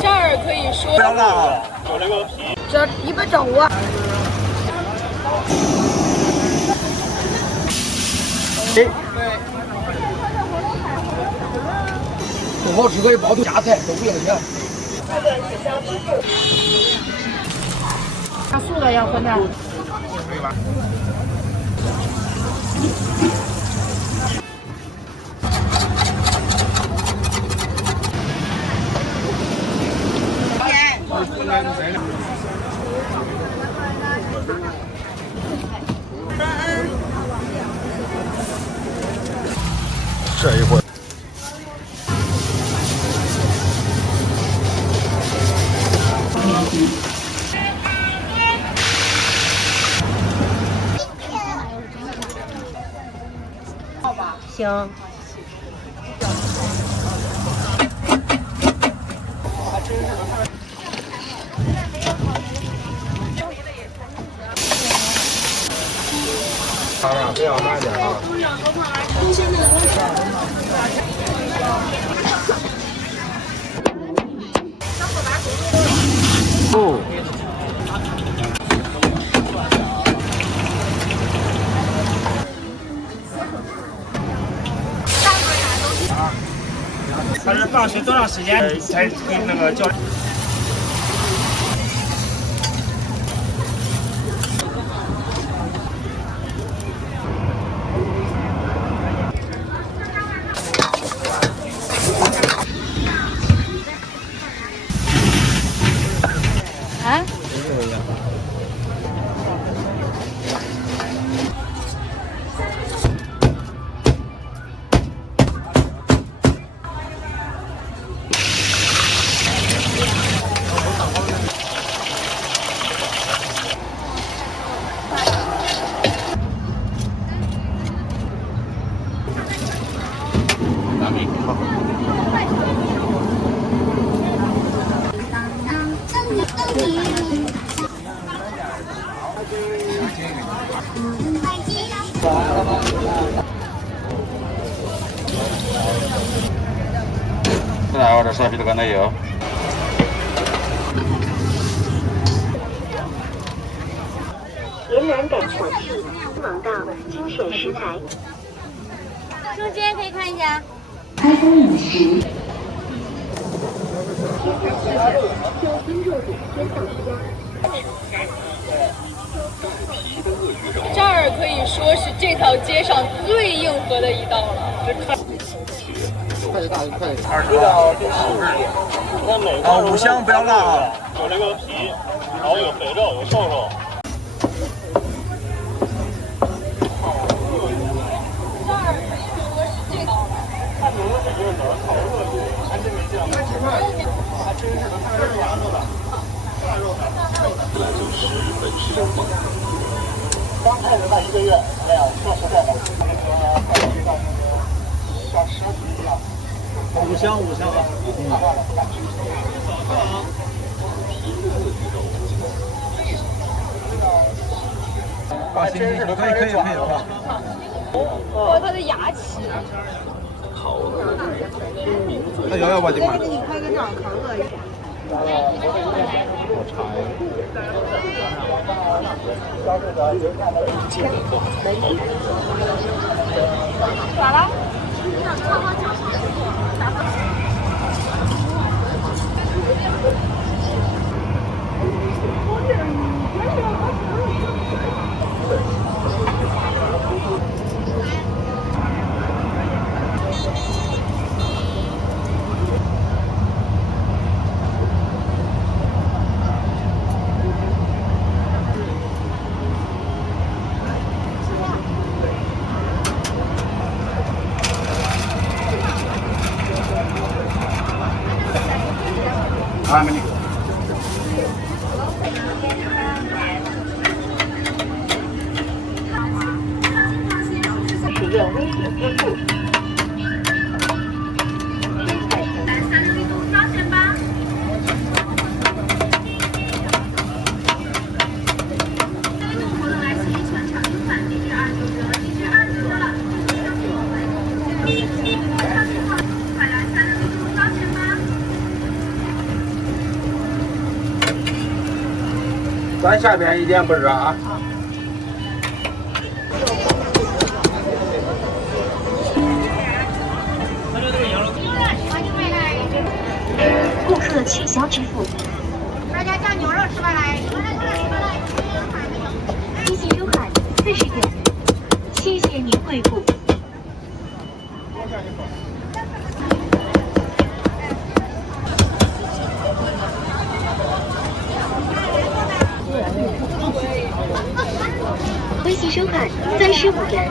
这儿可以说不要辣啊！这190啊。对。不好吃可以包顿夹菜，都不要钱。要素的要荤的。这一会儿。行。不要慢点啊！哦。他是放学多长时间才跟那个教练？啊？Nah, ahora rápido con ello. 云南赶场地，芒道精选食材。中间可以看一下。开封饮食。就冰肉饼煎到家。这儿可以说是这条街上最硬核的一道了。快点大，快点。20道就是50。啊，五香不要辣啊！有这个皮，然后有肥肉，有瘦肉。这儿可以说是这道了。它名字是这个，烤肉的，还真没见过。还真是的，它是羊肉的，大肉的。刚开始那1个月，哎呀，确实在像蛇皮一样。五香啊！还真是的，可以啊。哇，它的牙齿。那瑶瑶我的妈！你开个掌扛了一下。我查一个。咋了？啊，美女。使用微信支付。关下边一点不热啊。顾客取消支付。大家叫牛肉吃吧来。微信优卡40元，谢谢您惠顾。微信收款35元，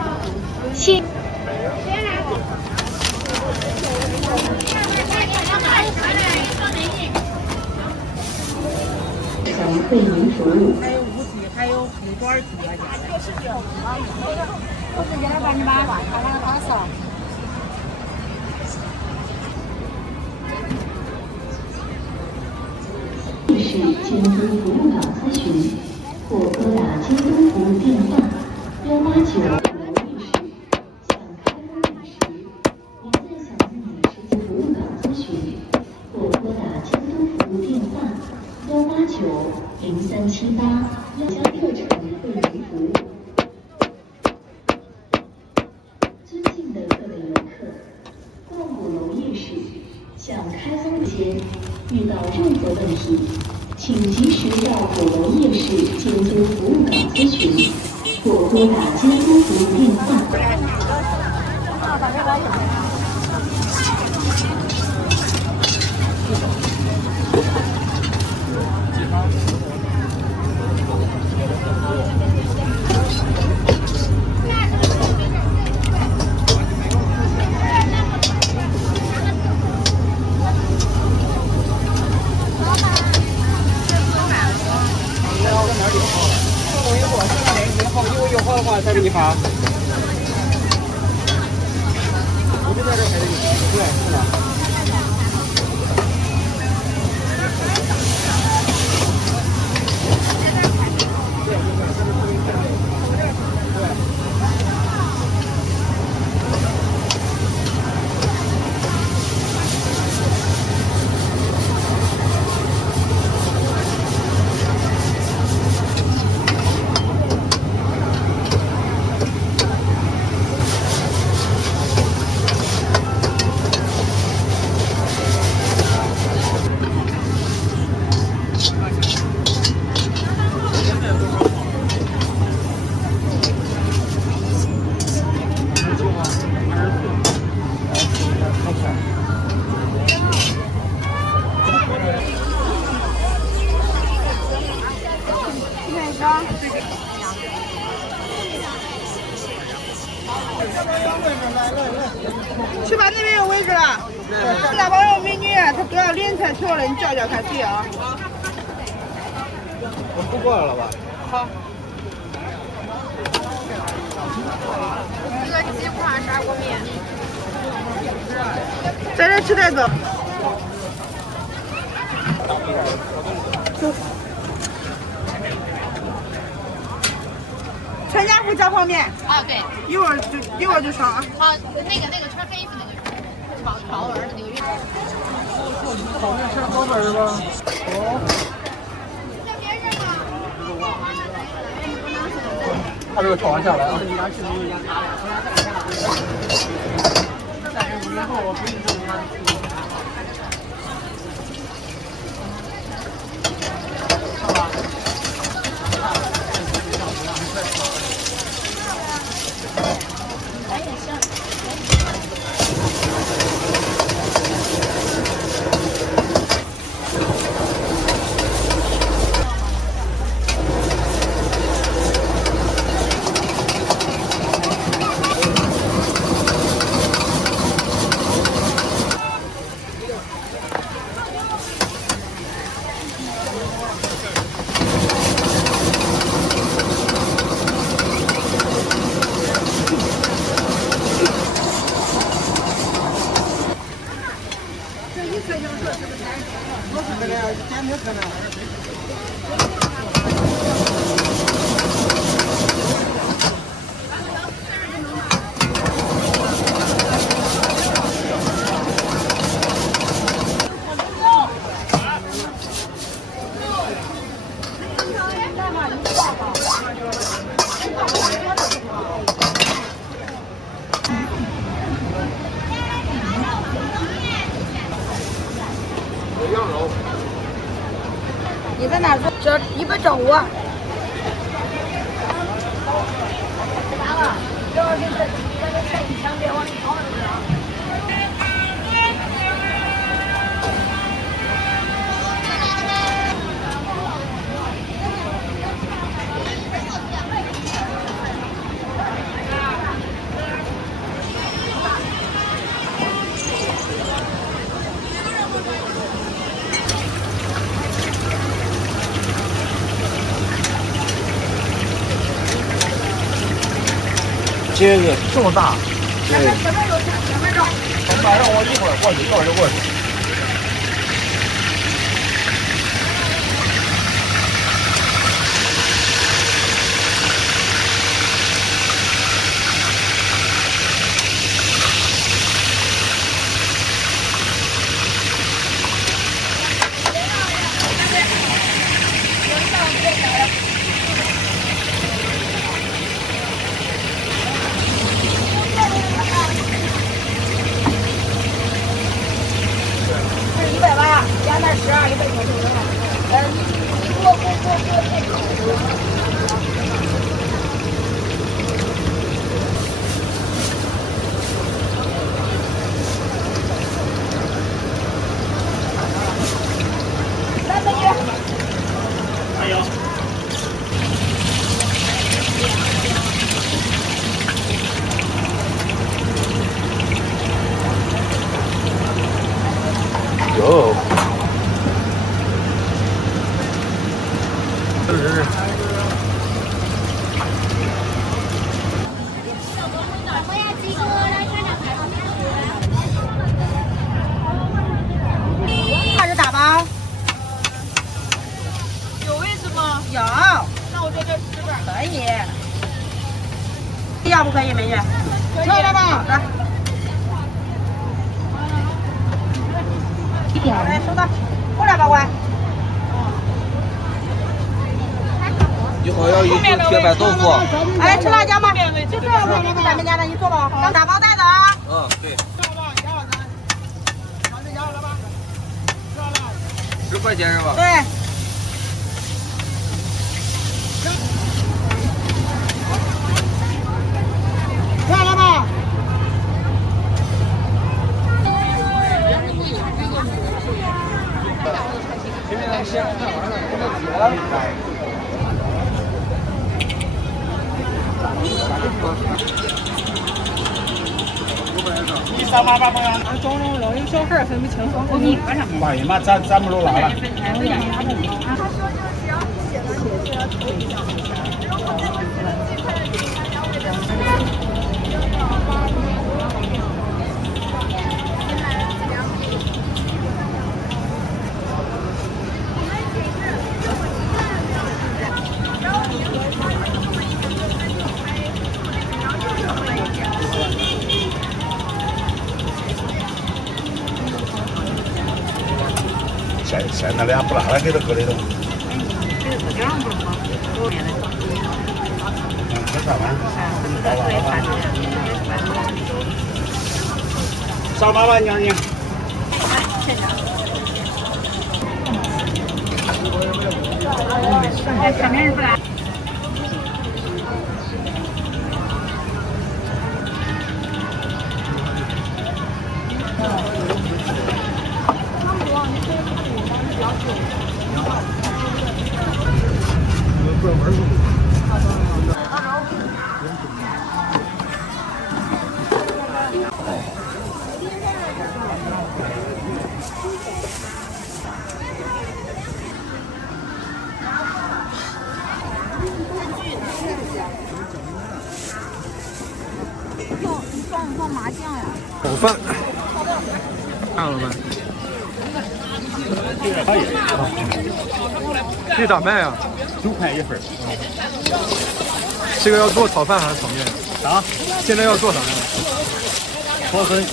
谢。为您服务。还有五级，还有黑多少级啊？我是给他把你把他打扫。是监督服务岗咨询，或拨打监督服务电话189。想开封美食，您在小众美食服务岗咨询，或拨打监督服务电话1890378，将特产为您服务。尊敬的各位游客，逛鼓楼夜市向开封街遇到任何问题，请及时到鼓楼夜市监督服务岗咨询，或拨打监督服务电话。再给你发。我就在这儿拍的你。对，是吧？去吧，那边有位置了。那帮有美女，她都要连菜条了，你叫叫看谁啊？我付过了吧？好。一个鸡块砂锅面。在这吃袋子。全家福加泡面。啊，对。一会儿就上啊。好，那个穿黑衣服那个薄纹的那个月饼。泡面吃好本是吧？哦。他这个炒完下来啊。哪做？这150啊。这个这么大，对，马上我一会儿过去，一会儿就过去。有。是。还是打包？有位置吗？有。那我在这吃吧。可以。要不可以，美女？漂亮吧？好的。好嘞，收到。过来吧，乖。一会儿要一份铁板豆腐。哎，吃辣椒吗？就这个美女给咱们家的，你坐吧。当打包带的啊。嗯，对。10块钱是吧？对。漂亮吧？你上妈妈不让？装容了，有小孩分不清楚。我给你搁上。妈呀妈，咱们都拉了。现在俩不辣了，给他搁里头。吃啥饭？少妈妈娘娘。哎，前面是不来。放麻酱呀？炒饭。看了没？这咋卖呀？9块一份。这个要做炒饭还是炒面？啊？现在要做啥呀？炒粉。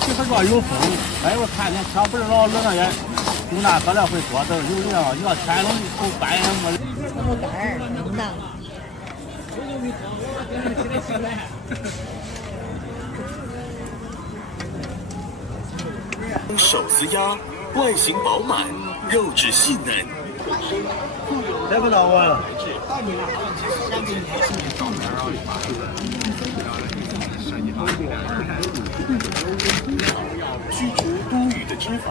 其实说有风，哎，我看见车不是老轮上也有那喝了会多的，有那样要天冷头半夜没。木杆儿能当。手撕鸭外形饱满，肉质细嫩。再不到我了。去除多余的脂肪，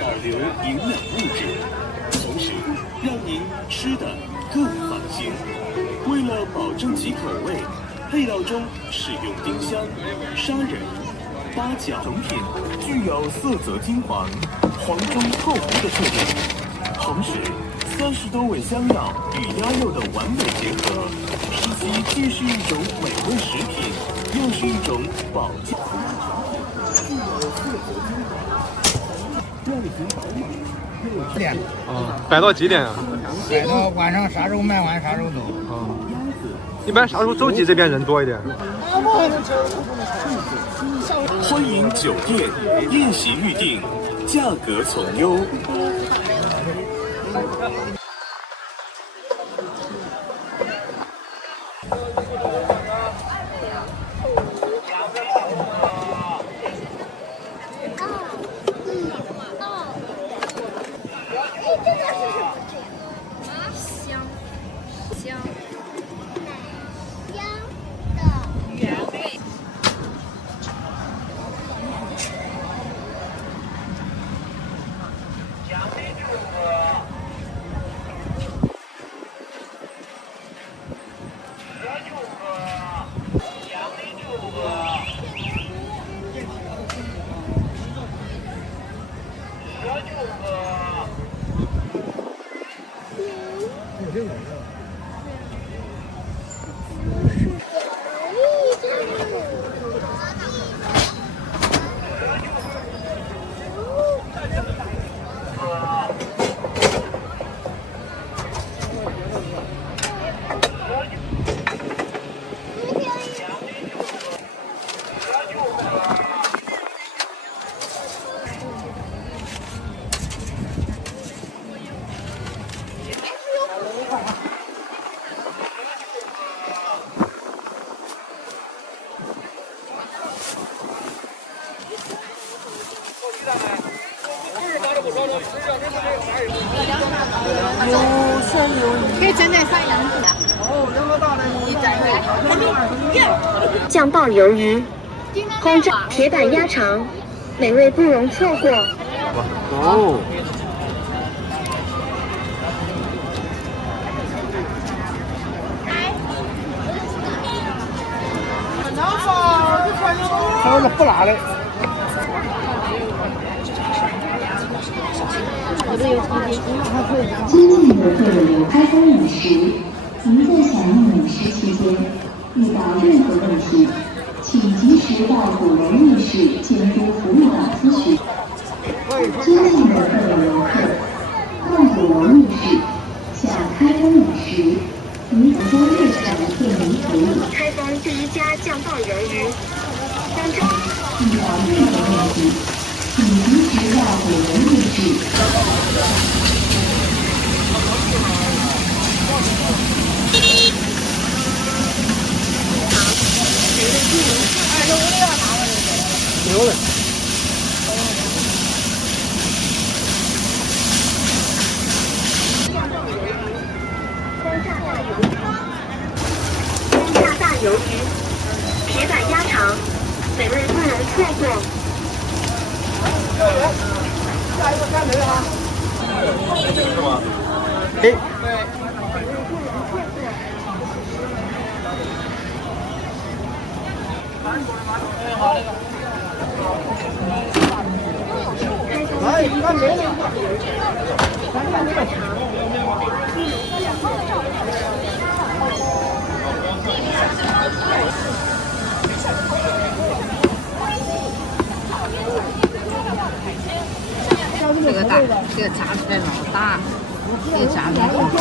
保留营养物质，同时让您吃得更放心。为了保证其口味，配料中使用丁香、砂仁、八角等品，具有色泽金黄、黄中透红的特点。同时，30多味香料与鸭肉的完美结合，使其既是一种美味食品，又是一种保健。摆到几点啊？摆到晚上啥时候卖完啥时候走。一般啥时候走鸡这边人多一点？欢迎酒店宴席预订，价格从优。可以整点放羊子的。酱爆鱿鱼、轰炸铁板鸭肠，美味不容错过。哦。还有个不辣的。尊敬的各位开封饮食，您在享用美食期间遇到任何问题，请及时到鼓楼夜市监督服务岗咨询。尊敬的各位游客，到鼓楼夜市享开封饮食，您可将日常便民服务。开封第一家酱爆鱿鱼，遇到任何问题，请及时到鼓楼夜市。有嘞。香炸大鱿鱼、铁板鸭肠，美味不容错过。这个大，这个炸出来老大，这个炸出来好翘。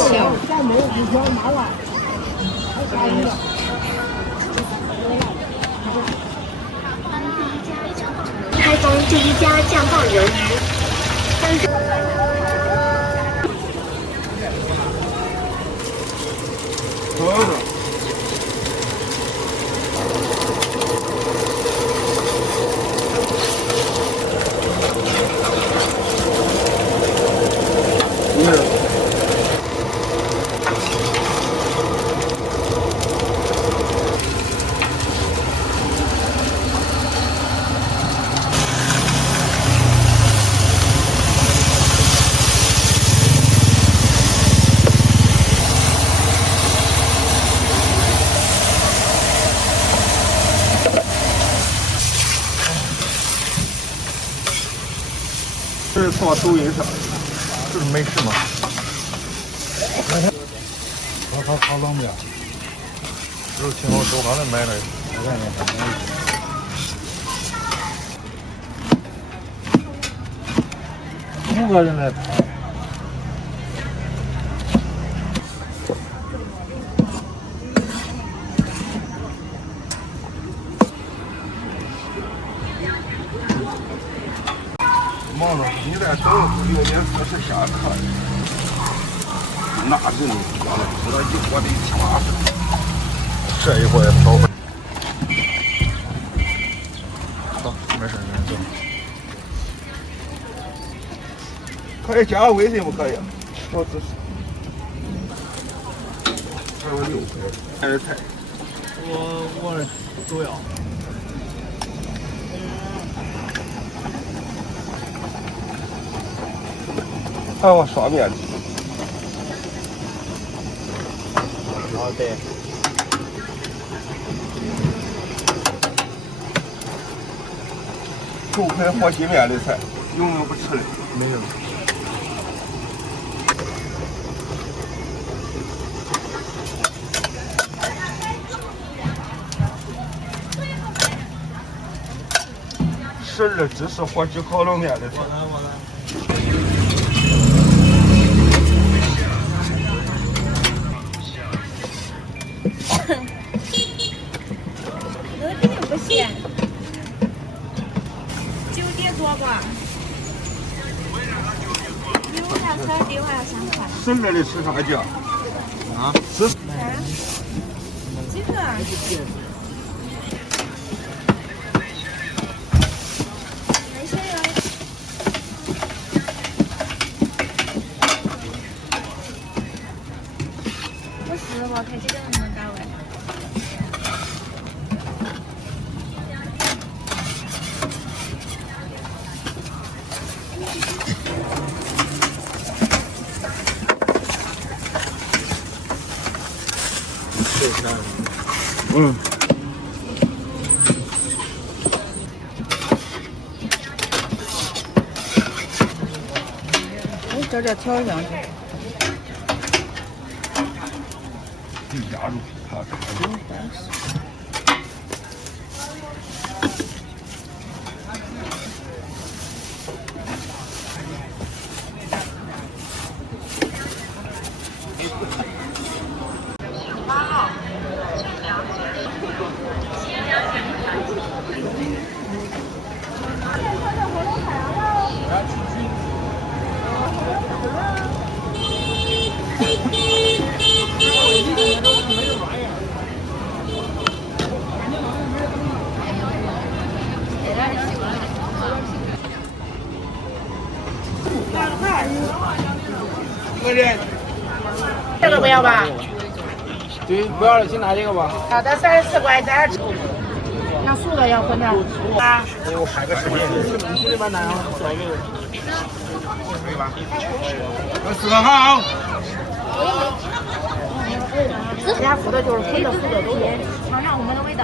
开封第一家酱爆鱿鱼。这是放抖音上，这是美食吗？好冷面，这是挺好吃，我刚才买了。5个人来吃。忙着，你再等6点40下课，那人多了，不到一锅得70。这一会儿少分。好，没事没事，走。可以加个微信不可以？我只是。还有6块，还是菜。我都要。还有双面的。好的。9块和稀面的菜，有没有不吃的？没有。12芝士火鸡烤冷面的菜。不咸，9点多吧。比我还快，比我还3块。顺着的吃啥酱？啊？吃。几个？没事哟。我4个，看几个人能到位。嗯。我这点调上去。压住它。这个不要吧？对，不要了，请拿这个吧。好的，34块钱。那素的要分点啊。给我拍个视频。你的把拿上稍微。可以吧？4个好。人家素的就是纯的素的都有，尝尝我们的味道。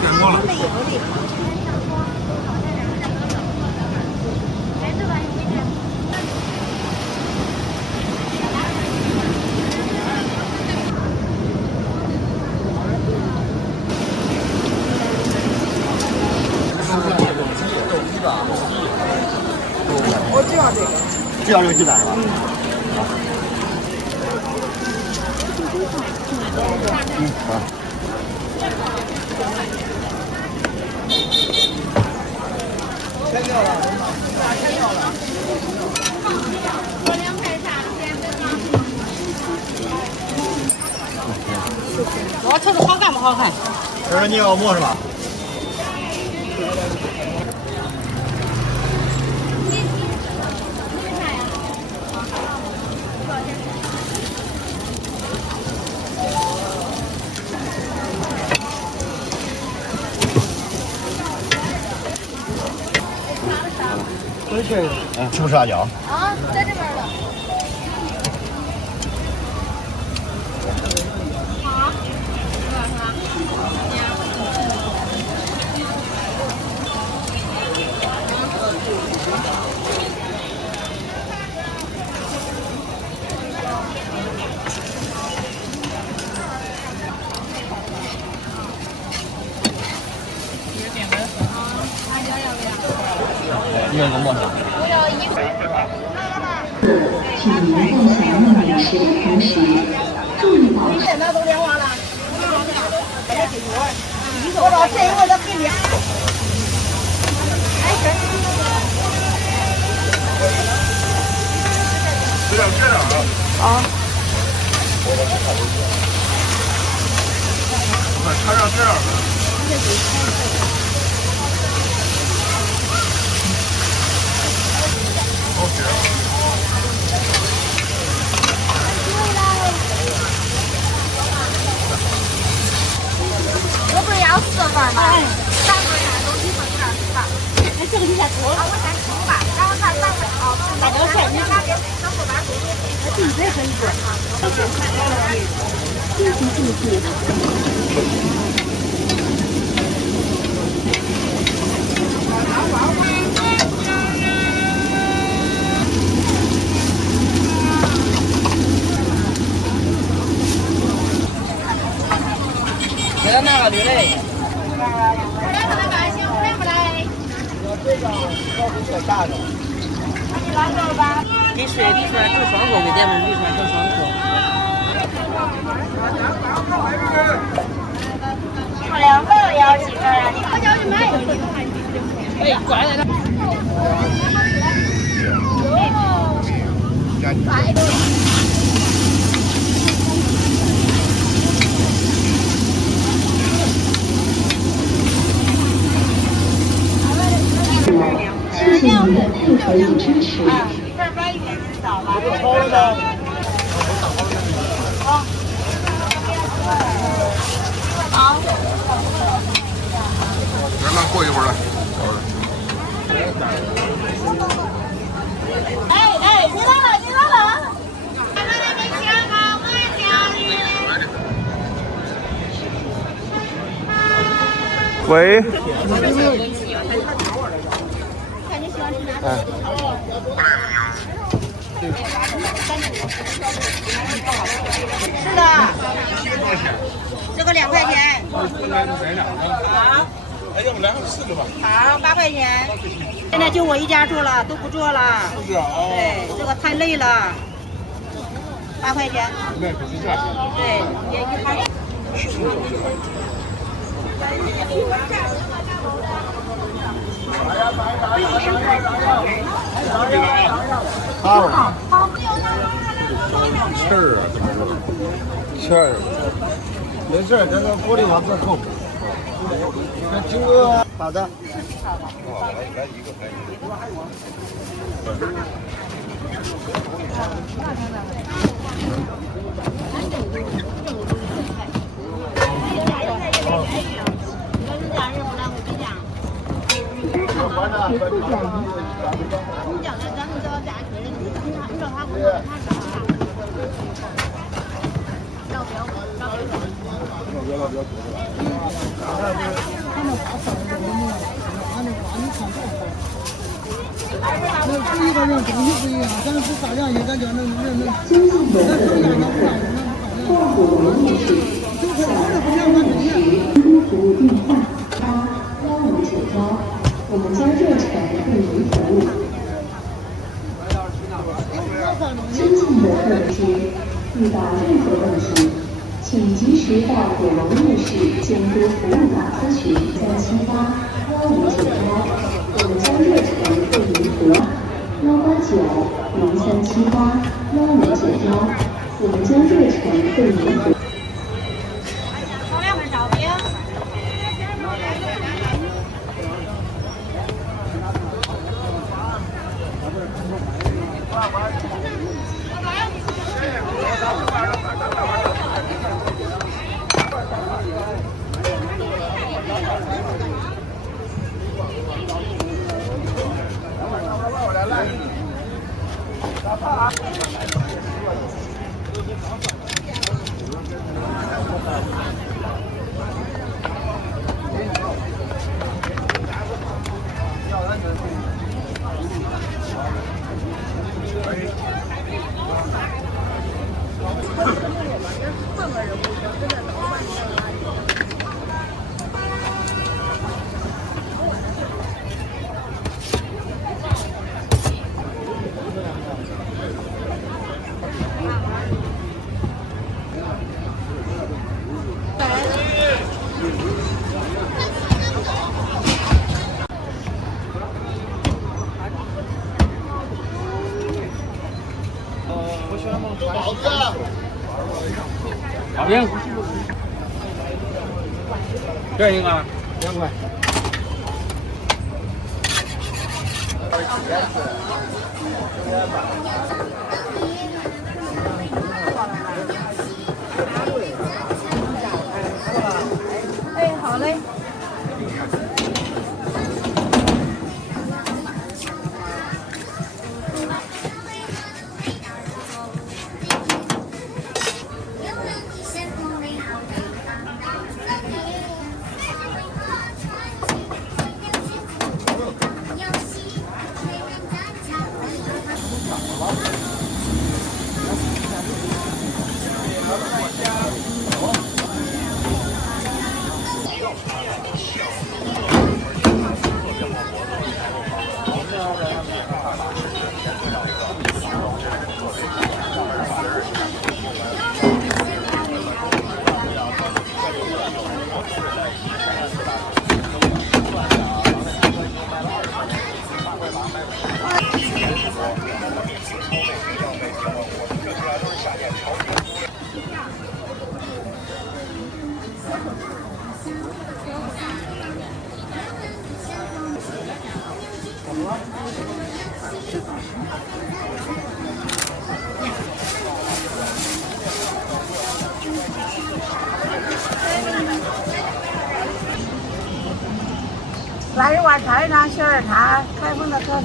点过了。要这个鸡蛋是吧？好。开掉了，开掉了。我瞅着好看不好看？这是你要馍是吧？吃不吃辣椒？啊，在这边了。一个馍上。我要一份。请您放下面零食的同时，注意保持。那都凉完了。我老这一会儿都给凉。吃点这点啊。我看上这样的。好吃。我不是要4份吗？3份啥都1份2是吧？哎，这个你先吃。啊，我先吃吧，然后3份啊。大椒菜你拿给他后边给你。进嘴很多。给他拿个绿嘞。2个半行，2不来。给水沥出来成双口，给咱们沥出来成双口。我2份要几份啊？你回家去买一个。哎，乖来了。谢谢您的配合与支持。炒了吗？咱们过一会儿来。哎，你来了，你来了。喂。是的。这个2块钱。好。哎，要不2个4个吧？好，8块钱。现在就我一家做了，都不做了。是啊。对，这个太累了。8块钱。那可是价钱。对，也一盘。好。气儿啊，怎么说？气儿。没事，这个玻璃往这扣。那金哥，好的。来一个，来一个。尊敬的各位游客，逛古龙夜市，下午4时服务电话81591，我们将热诚为您服务。选择服务卡咨询378-1591，我们将热诚为您服务。189-0378-1591，我们将热诚为您服务。照两份照片。好评，这一个2块。哎，好嘞。腊肉丸菜上小儿叉，开封的特产。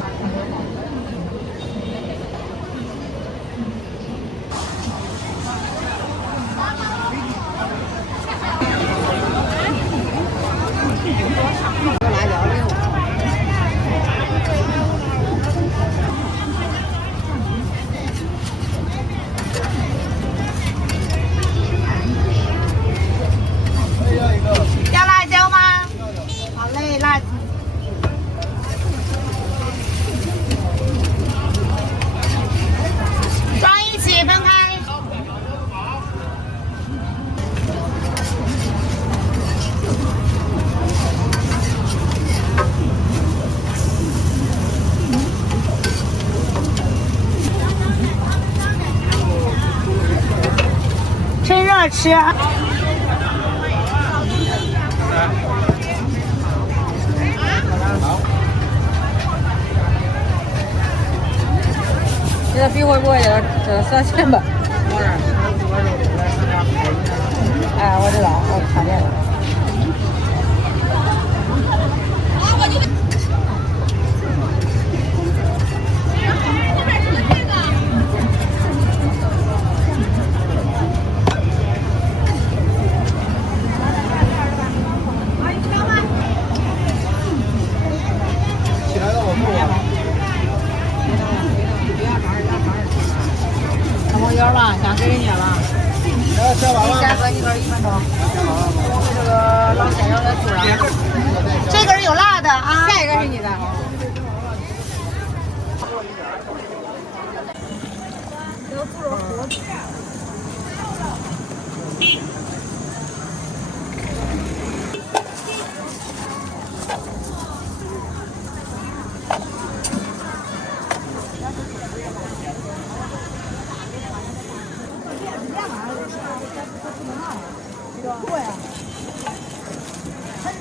要辣椒吗？好嘞，辣椒。装一起分开。趁热吃。这个比会不会这3钱吧？哎，我知道，我看见了。我要了，想给人家了。价格一根1分钟。这个老鲜肉的猪肉。这根有辣的啊。下一个是你的。这个猪肉火腿。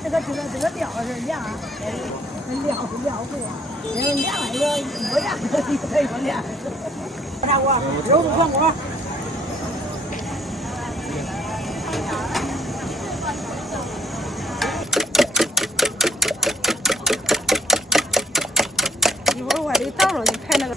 这个料是凉，料不，因为凉那个不凉的才有凉。砂锅，肉煮全锅。一会儿我得倒了，你看那个。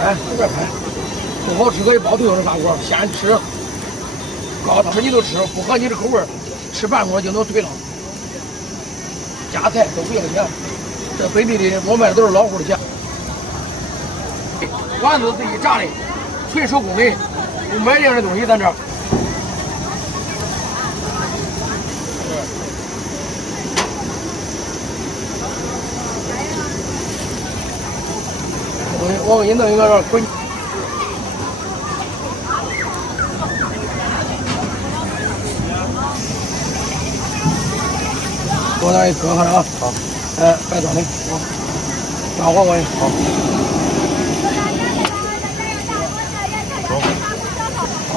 哎，随便拍，不好吃可以包对上砂锅，先吃。告诉他们你都吃，不合你的口味，吃半锅就能对了。加菜都不要钱，这本地的我卖的都是老户的钱。丸子自己炸的，纯手工的，不买这样的东西咱这儿。我给你弄一个滚。我那一搁上啊。好。哎，白装的。好。大黄瓜。好。好。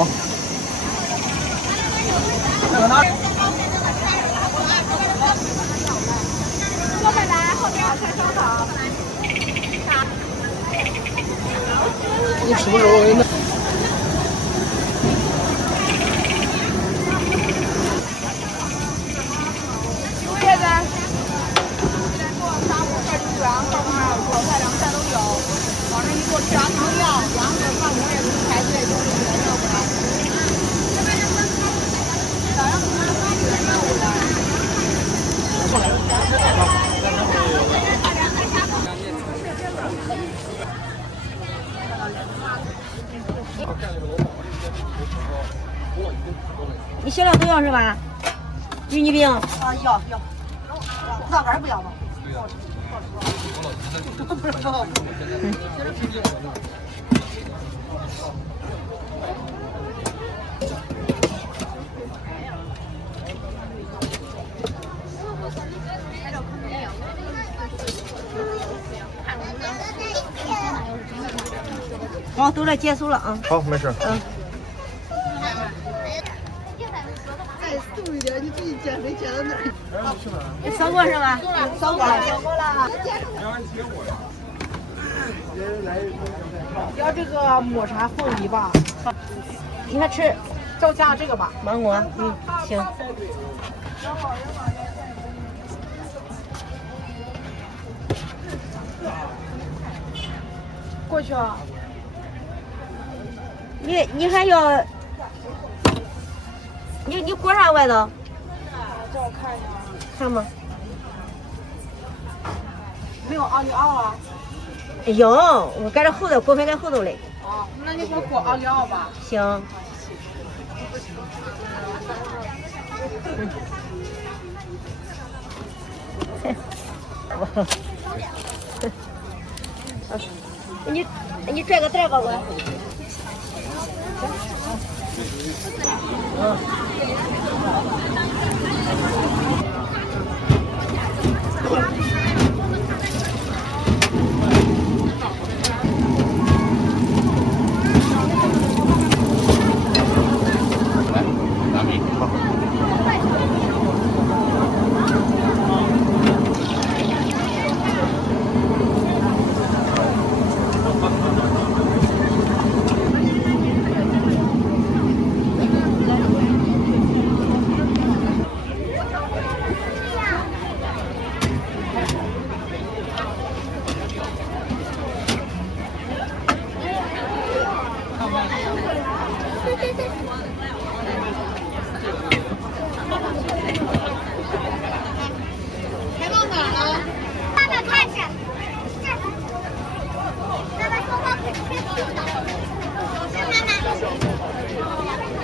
搁哪？后面来，后边看烧烤。你吃不吃？我给你弄。有叶子。商务块9元，泡泡菠菜2菜都有。往这一坐，吃完汤料，2个饭我也给你排队，就是原料不来。早上原料不来。你小料都要是吧？芋泥饼。啊，要。葡萄干不要吗？好，都来结束了啊。好，没事。再瘦一点，你自己减肥减到哪儿？烧过是吧？烧过了。要这个抹茶凤梨吧？你还吃照加这个吧。芒果？行。过去啊。你还要？你裹啥外头？让我看一下。看吗？没有奥利奥啊？有，我搁这后头裹在后头嘞。哦，那你给我裹奥利奥吧。行。你拽个袋吧，我。开到哪儿了？爸爸看着，爸爸说话可是妈妈。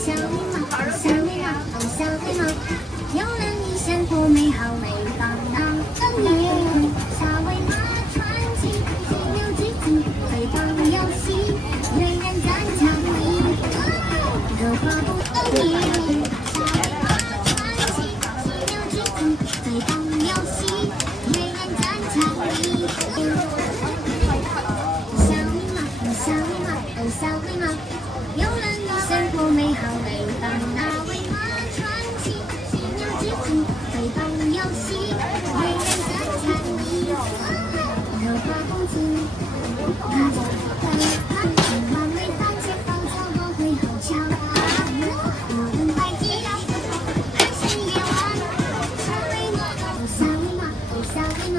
小尾猫，小尾猫，哦小尾猫，有了你生活美好没烦恼。等夜，小尾猫传奇，犀牛之子，最棒游戏，人人赞赏你。热花不等夜，小尾猫传奇，犀牛之子，最棒游戏，人人赞赏你。小尾猫，哦小尾猫，哦小尾猫。有了你，生活美好没烦恼。尾马传奇，犀牛之子，最棒游戏，人人赞赏你。热花公子，他就会完美番茄包着我会好巧。我们快记到，安心夜晚。小尾马，哦小尾马，哦小尾马，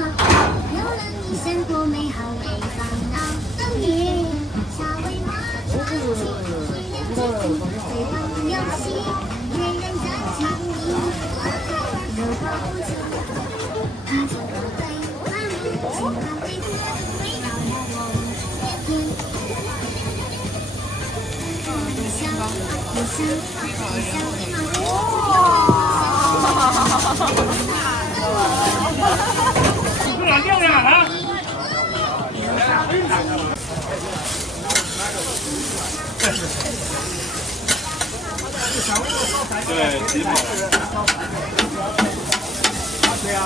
有了你，生活美好没烦恼。等夜，小尾马传奇。最棒游戏，人人赞赏你。热花不止，他就会完美，喜欢被围绕着我天天。小尾马，小尾马，你不让亮亮啊？对，极好。对呀。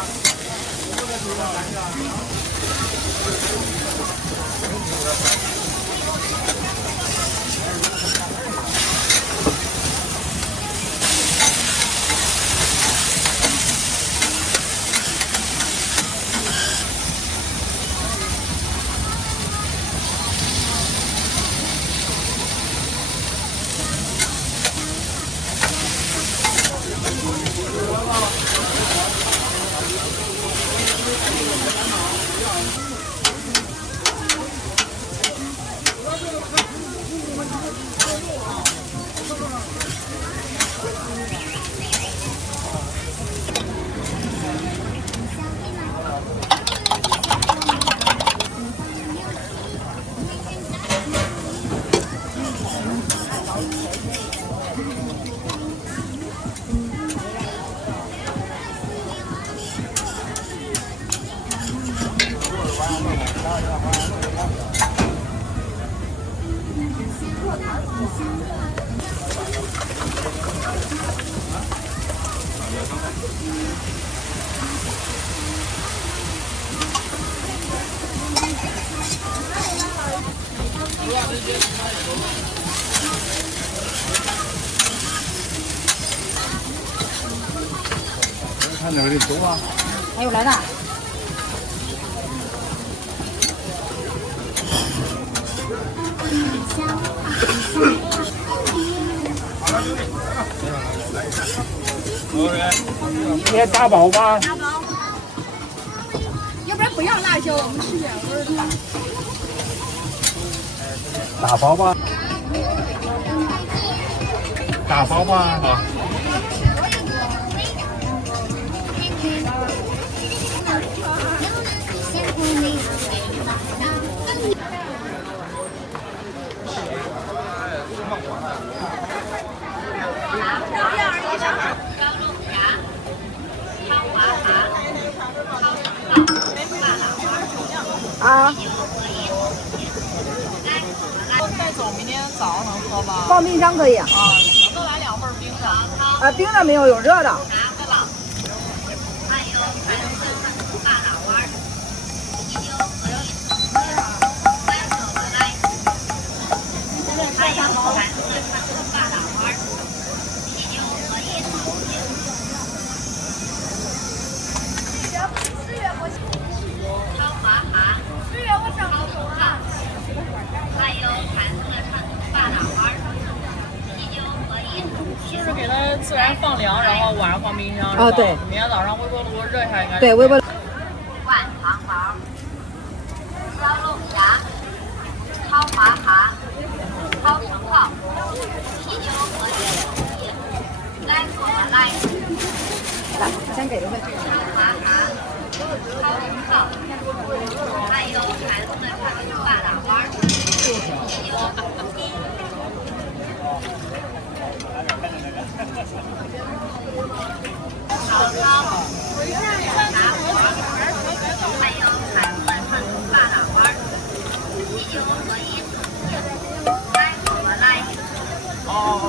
看哪个的多啊？还有来的。也大包吧？大包。要不然不要辣椒，我们吃原味的。大包吧。大包吧。好。啊。带走，明天早上能喝吗？放冰箱可以。啊，多来2份冰的。啊，冰的没有，有热的。自然放凉，然后晚上放冰箱。啊，对。明天早上微波炉热一下应该。对，微波。灌肠包、烧龙虾、炒花蛤、炒生蚝、啤酒和椰来做的来。来，先给一份。花蛤、炒生蚝，还有孩子们他们大大碗。烧烤、大锅，还有孩子们他们大大碗，啤酒和饮，来做的来。烧烤、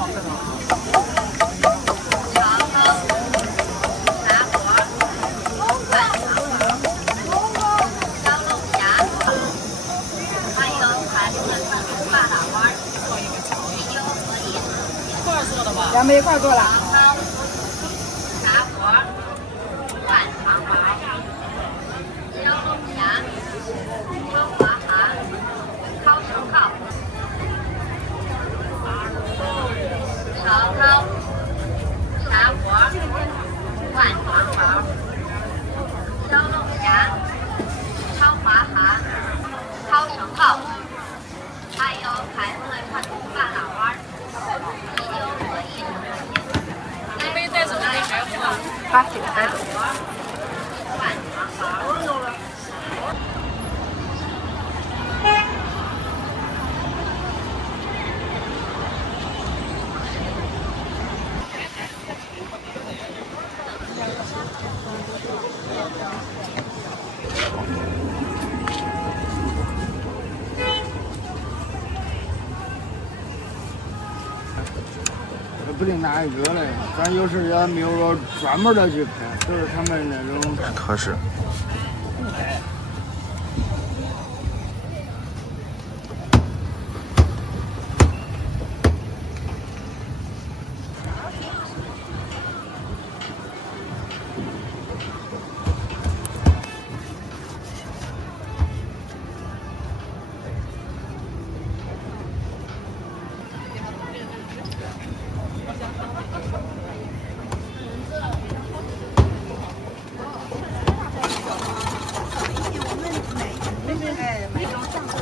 大锅、灌肠包、小龙虾，还有孩子们他们大大碗，啤酒和饮。一块做的吧？咱们一块做了。大锅、灌肠包、小龙虾、炒花蛤、炒生蚝、烧烤、砂锅、灌肠包、小龙虾、炒花蛤、炒生蚝，还有孩子们传统大大碗，啤酒和饮。一杯带走的给孩子了。好，给他带走。不定哪一个嘞，咱有时也没有说专门的去拍，都是他们那种。合适。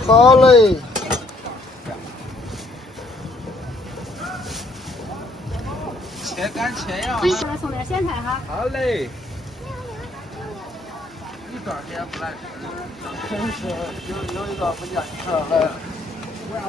好嘞。切干切呀。来送点咸菜哈。好嘞。一段时间不来吃，真是有一个不见你吃来。不要。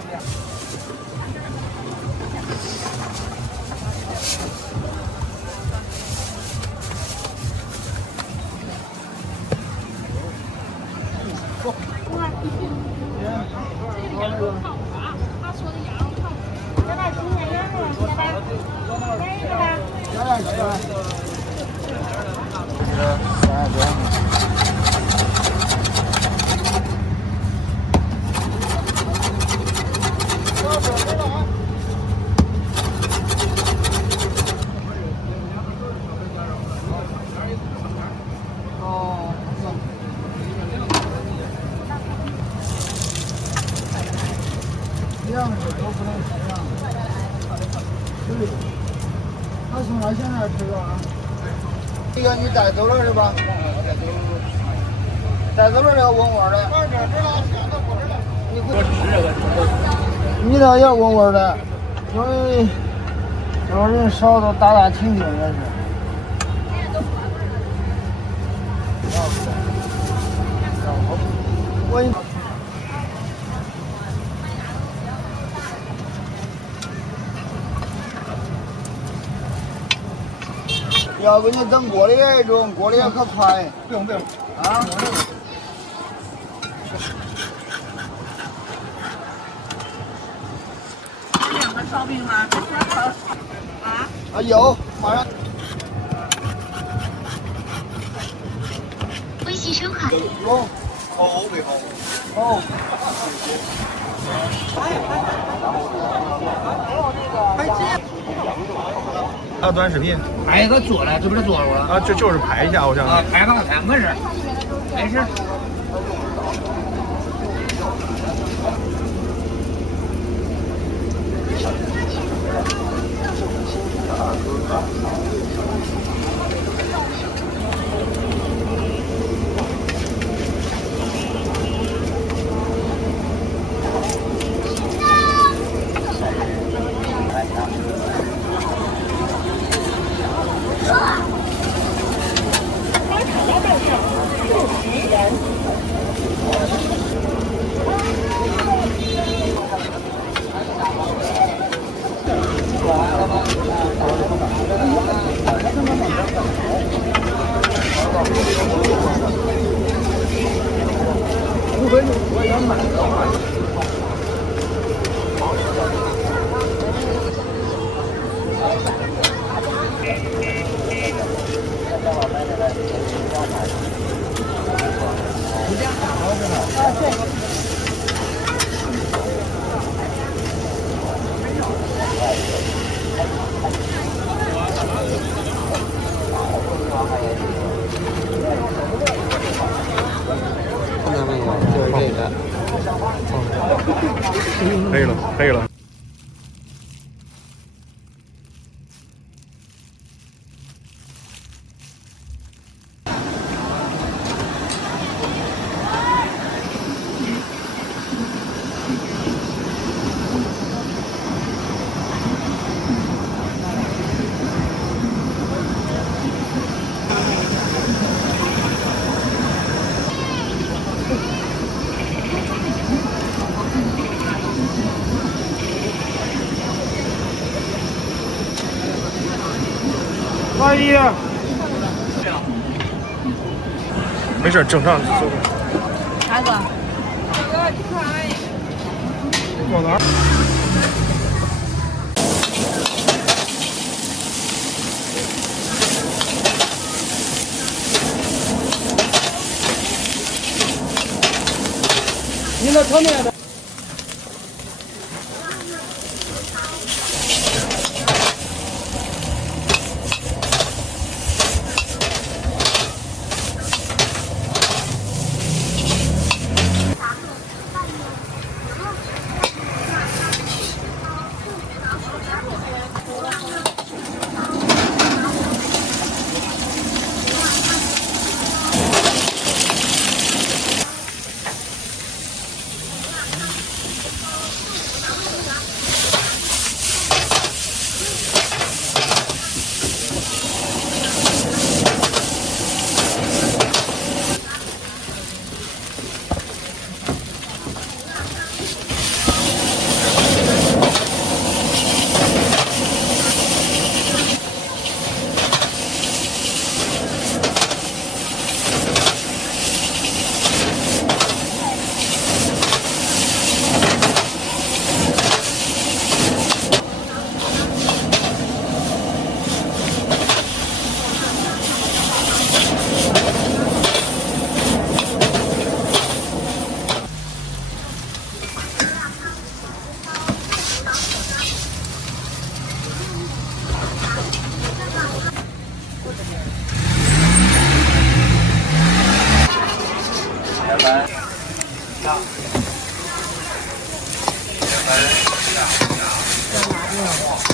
他从哪现在吃的啊？这个你带走了是吧？带走了这个嗡嗡的。你那也嗡嗡的，因为有人少都打打听听也是。我。要不你等锅里那种，锅里也可快。不用。啊？两个烧饼吗？啊有，马上。微信收款。有。好，备好。好。还有短视频。拍一个做了，这不是做了啊？就是拍一下，我想。啊，拍吧，没事，没事。可以了，可以了。阿姨，没事，正常走。孩子，往哪儿？你那侧面的。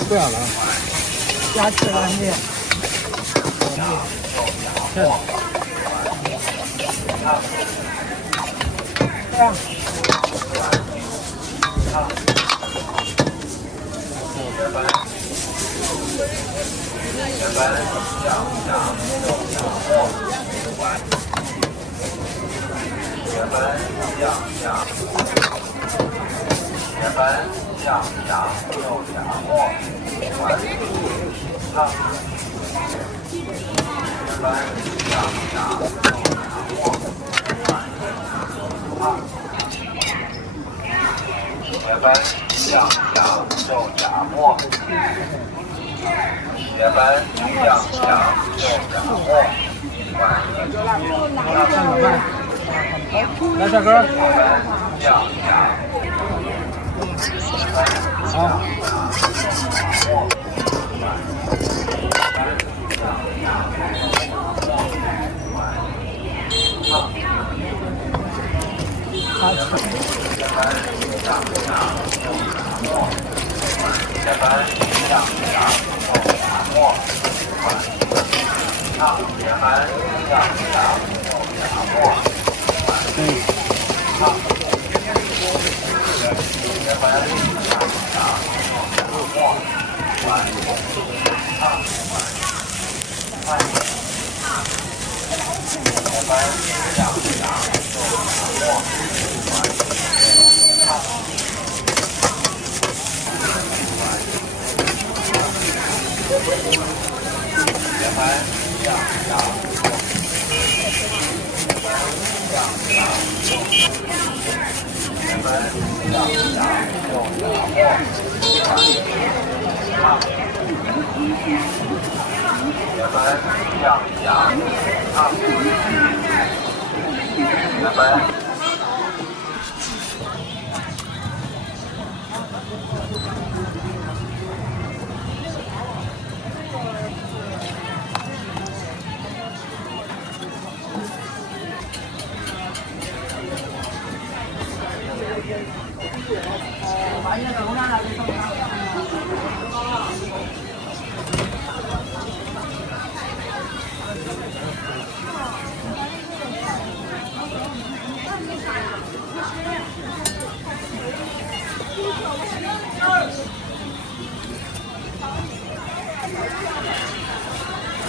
不要了，加起来你。这样。对呀。雪斑酱羊肉夹馍，雪斑酱羊肉夹馍，来帅哥。酱羊。好。雪斑酱羊肉夹馍。盘向下肉夹馍，铁盘向下肉夹馍，完成烫完，快点，铁盘向下肉夹馍，完成烫。铁盘向下，铁盘向下肉夹馍，烫。铁盘向下烫。铁盘。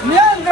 面子。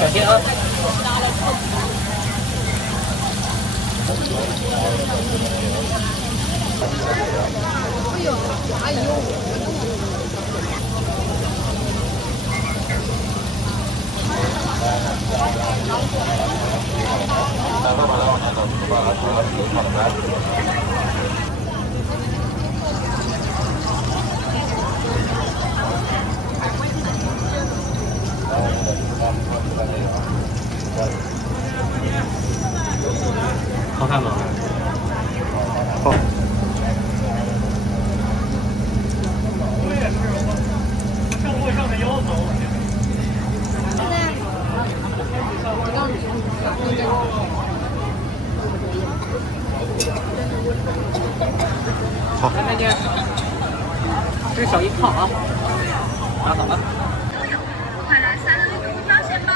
小心啊！好看吗？好。好。来，美女，这小一套啊，拿好了。快来三六零度挑选吧！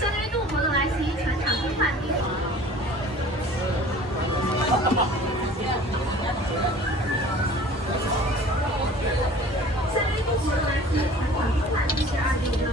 三六零度活动来袭，全场更换订房。三六零度活动来袭，全场更换12.9折。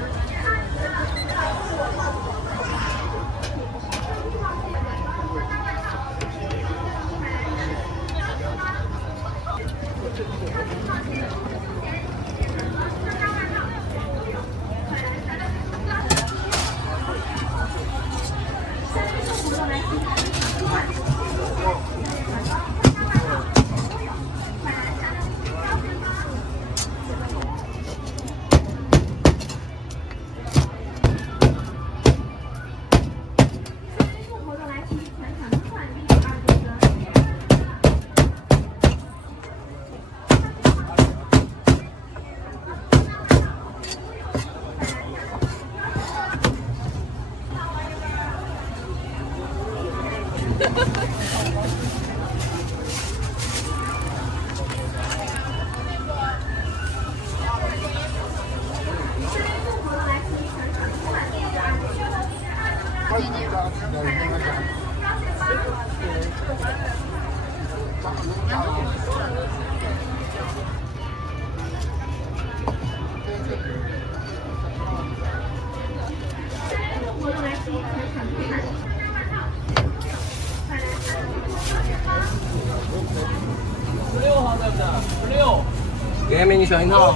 给美女小樱桃。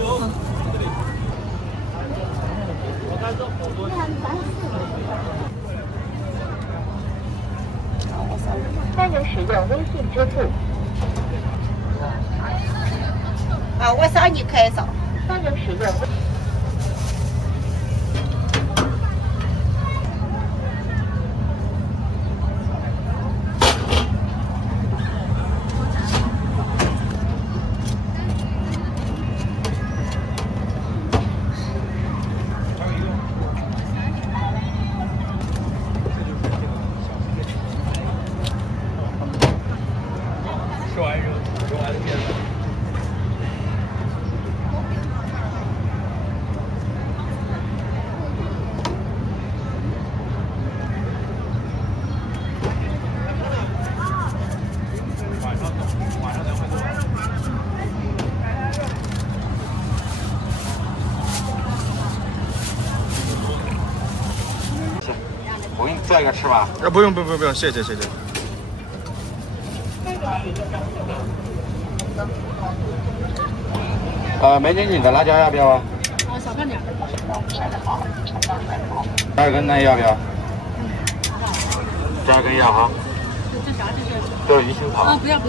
欢迎使用微信支付。啊，我扫你可以扫。欢迎使用微。吃完肉，吃完面。晚上才会做。我给你做一个吃吧。不用，不用，谢谢。美女，你的辣椒要不要啊？少看点。12根呢要不要？12根要哈。这啥？这是？都是鱼腥草。不要。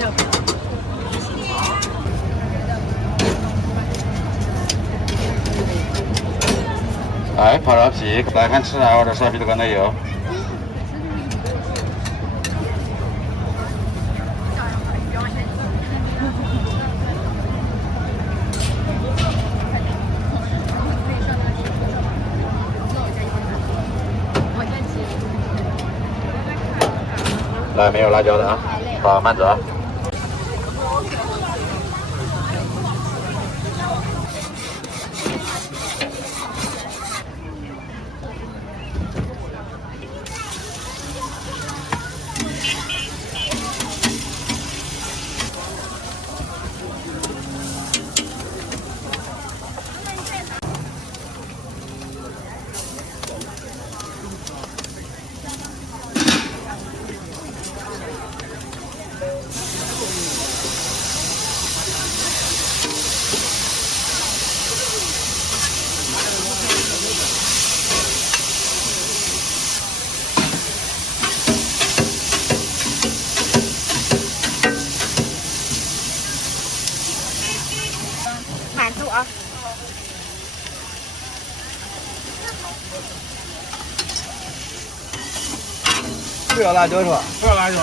哎，烤肉皮，来看吃啥或者烧皮都跟那有。来，没有辣椒的啊，好，慢走。慢走啊！不要辣椒是吧？不要辣椒。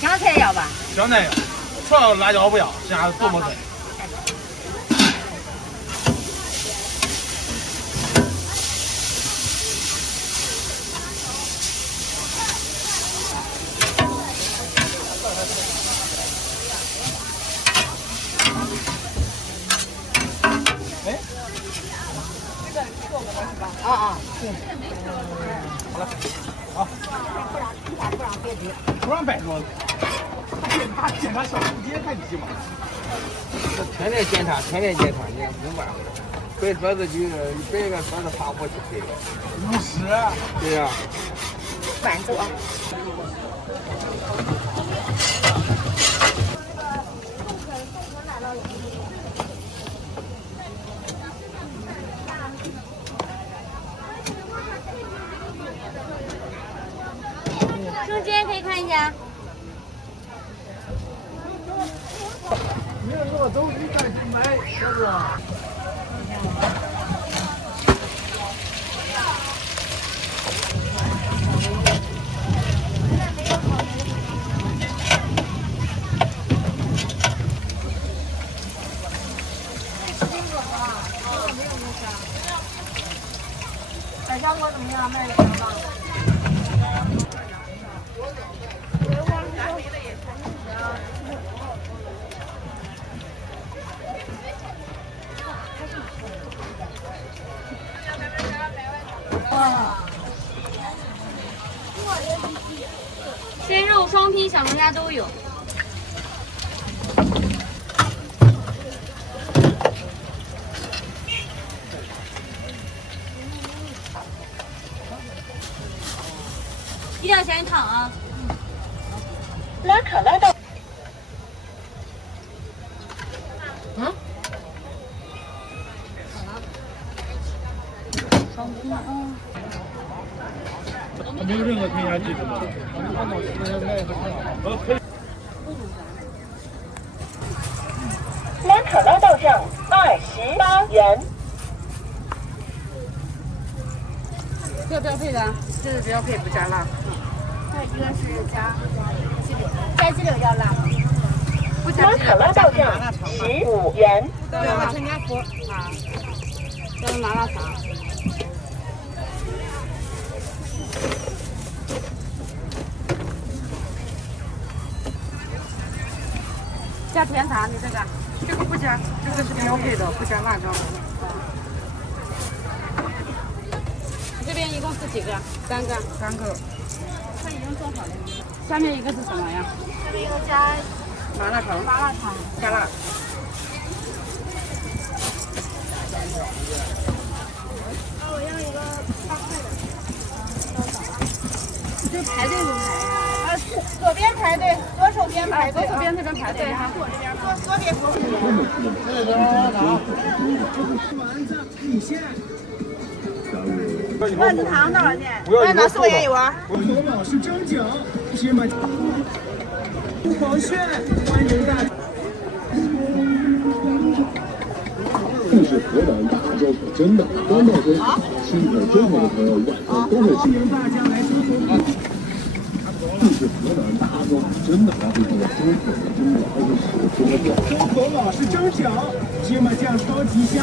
香菜要吧？香菜要，除了辣椒不要，其他都没事。好了，好。不让摆桌子，检查小吃街太急嘛。天天检查，你看没办法。摆桌子就摆一个桌子花5去配的。50。对呀。慢走啊！边可以看一下。没有那么东西赶紧买，是不是？百香果怎么样？卖的怎么样？鲜肉、双拼、小龙虾都有。一定要咸鱼烫啊！拉卡拉到。嗯？没有任何添加剂是吗？拉卡拉到酱28元。这个标配的，这是标配不加辣。这一个是加鸡柳要辣吗？不加拉卡拉到酱15元。对啊，全家福啊，这是麻辣肠。加甜茶，你这个，这个不加，这个是标配的，不加辣椒。这边一共是几个？3个。3个。它已经做好了。下面一个是什么呀？下面一个加麻辣肠。麻辣肠。加辣。我要一个8块的。这排队不排呀？啊，左边排队，左手边排队，左手边这边排队哈。左边不。万字糖多少钱？我拿4块钱一碗。头脑是蒸饺，芝麻黄炫，欢迎大家。这是河南大招牌，真的刚到中，亲口中国的朋友晚上都会欢迎大家来尝尝。这是河南大招牌，真的还会做中口的蒸饺，而且是芝麻酱。周口老式蒸饺，芝麻酱超级香。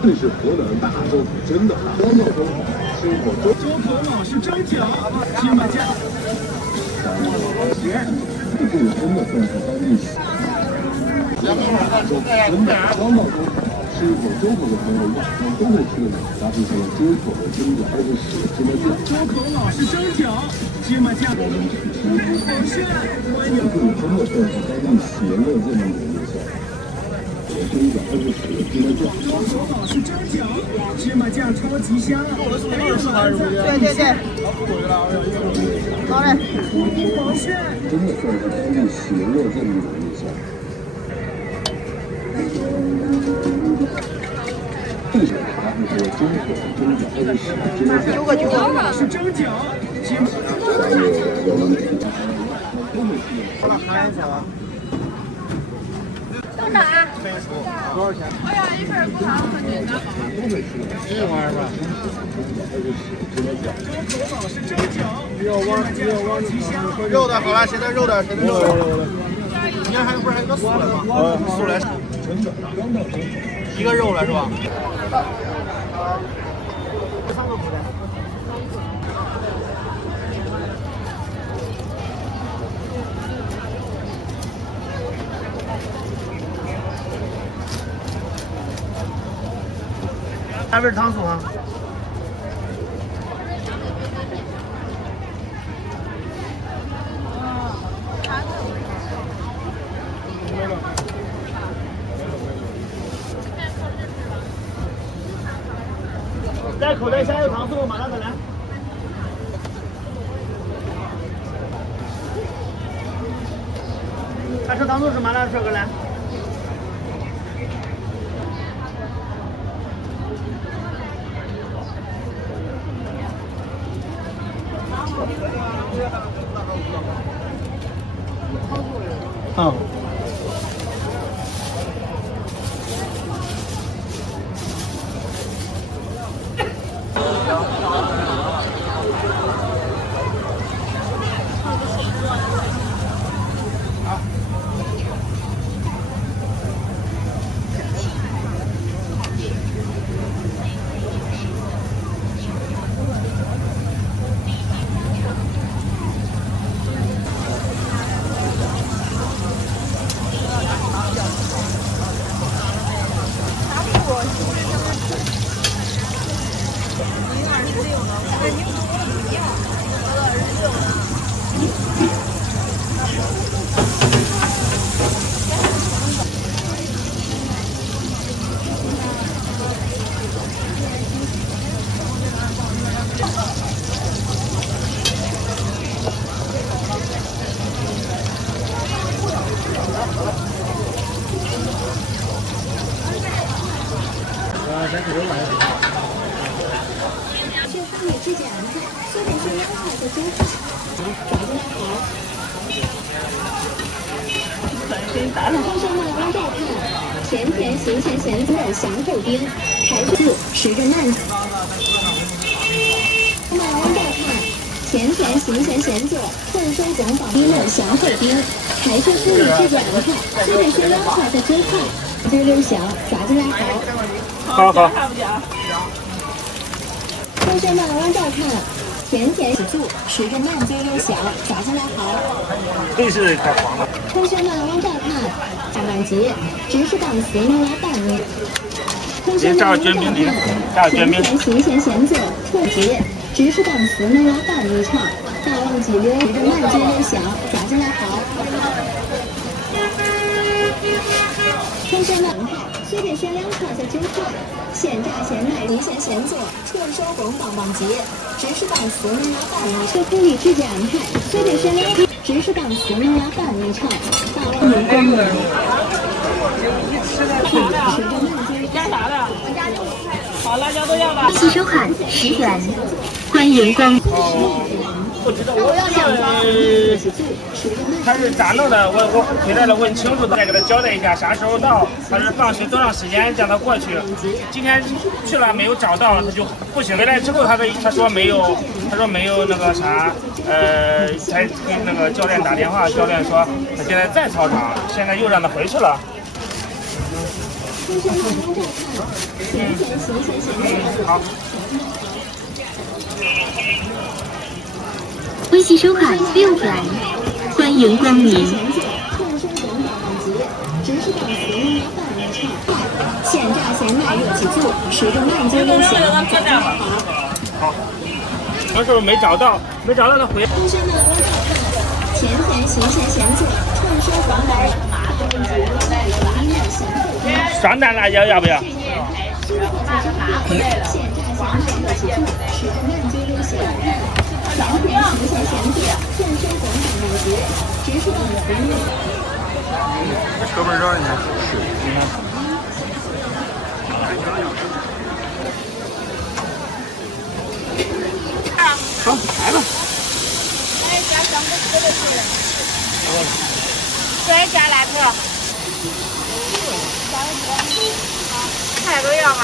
这是河南大招牌，真的刚到中，亲口中。周口老式蒸饺，芝麻酱。这个真的算是当地真的刚到中，吃一口周口的朋友晚上都会吃的，搭配上了周口的蒸饺，而且是芝麻酱。周口老式蒸饺，芝麻酱。黄炫，欢迎。这个真的算是当地邪恶认定的一项。蒸饺而且是芝麻酱。周口老式蒸饺，芝麻酱超级香。对对对。好嘞。黄炫。真的算是当地邪恶认定的一项。这是搭配上了中口的蒸饺，而且是芝麻酱。周口老式蒸饺，芝麻酱。多少啊？多少钱？哎呀，一份不好，很简单。这玩意儿吧。周口老式蒸饺，肉的好了，谁的肉的？谁的肉的？你看不是还有个素的吗？素来一个肉了是吧？3个口袋。还是糖醋啊？在口袋下有糖醋，马上再来。爱吃糖醋是麻辣吃个来。嗯。甜甜咸咸咸字祥后边，排字持着慢。慢弯带看，甜甜咸咸咸做，混收广榜一乐祥后边，排字字里质感快，虽然说拉快的真快，溜溜小，咋子来好？好。混收慢弯带看。甜甜喜住，持着慢溜溜小，咋子来好？这是太黄了。通身慢弯带看，下半节，直视档词能来半年。通身慢弯带看，甜甜咸咸咸做，特节，直视档词能来半年唱。大旺几溜，持着慢溜溜小，咋子来好？通身慢快，虽然说2块的真快。现榨现卖，咸咸咸做，纯收广榜榜节，直视档词能拿半年。这颗粒质感快，虽然说2块，直视档词能拿半年唱。大旺年光明。加啥的？好，辣椒都要吧。一起收款10元，欢迎光。不知道他是咋弄的？我回来了问清楚，再给他交代一下啥时候到，他是放学多长时间叫他过去。今天去了没有找到，他就不行。回来之后他说没有，那个啥，才跟那个教练打电话，教练说他现在在操场，现在又让他回去了。好。微信收款6元，欢迎光临。现榨现卖热起做，持着慢溜溜小，咋子好？好。有时候没找到他回。甜甜咸咸咸做，串烧黄来。双蛋辣椒要不要？现榨现卖热起做，持着慢溜溜小。甜甜咸咸咸做，串烧广榜满节，直视档词。车门让人家好，来吧。来加香菇吃的是。再加辣条。菜都要吧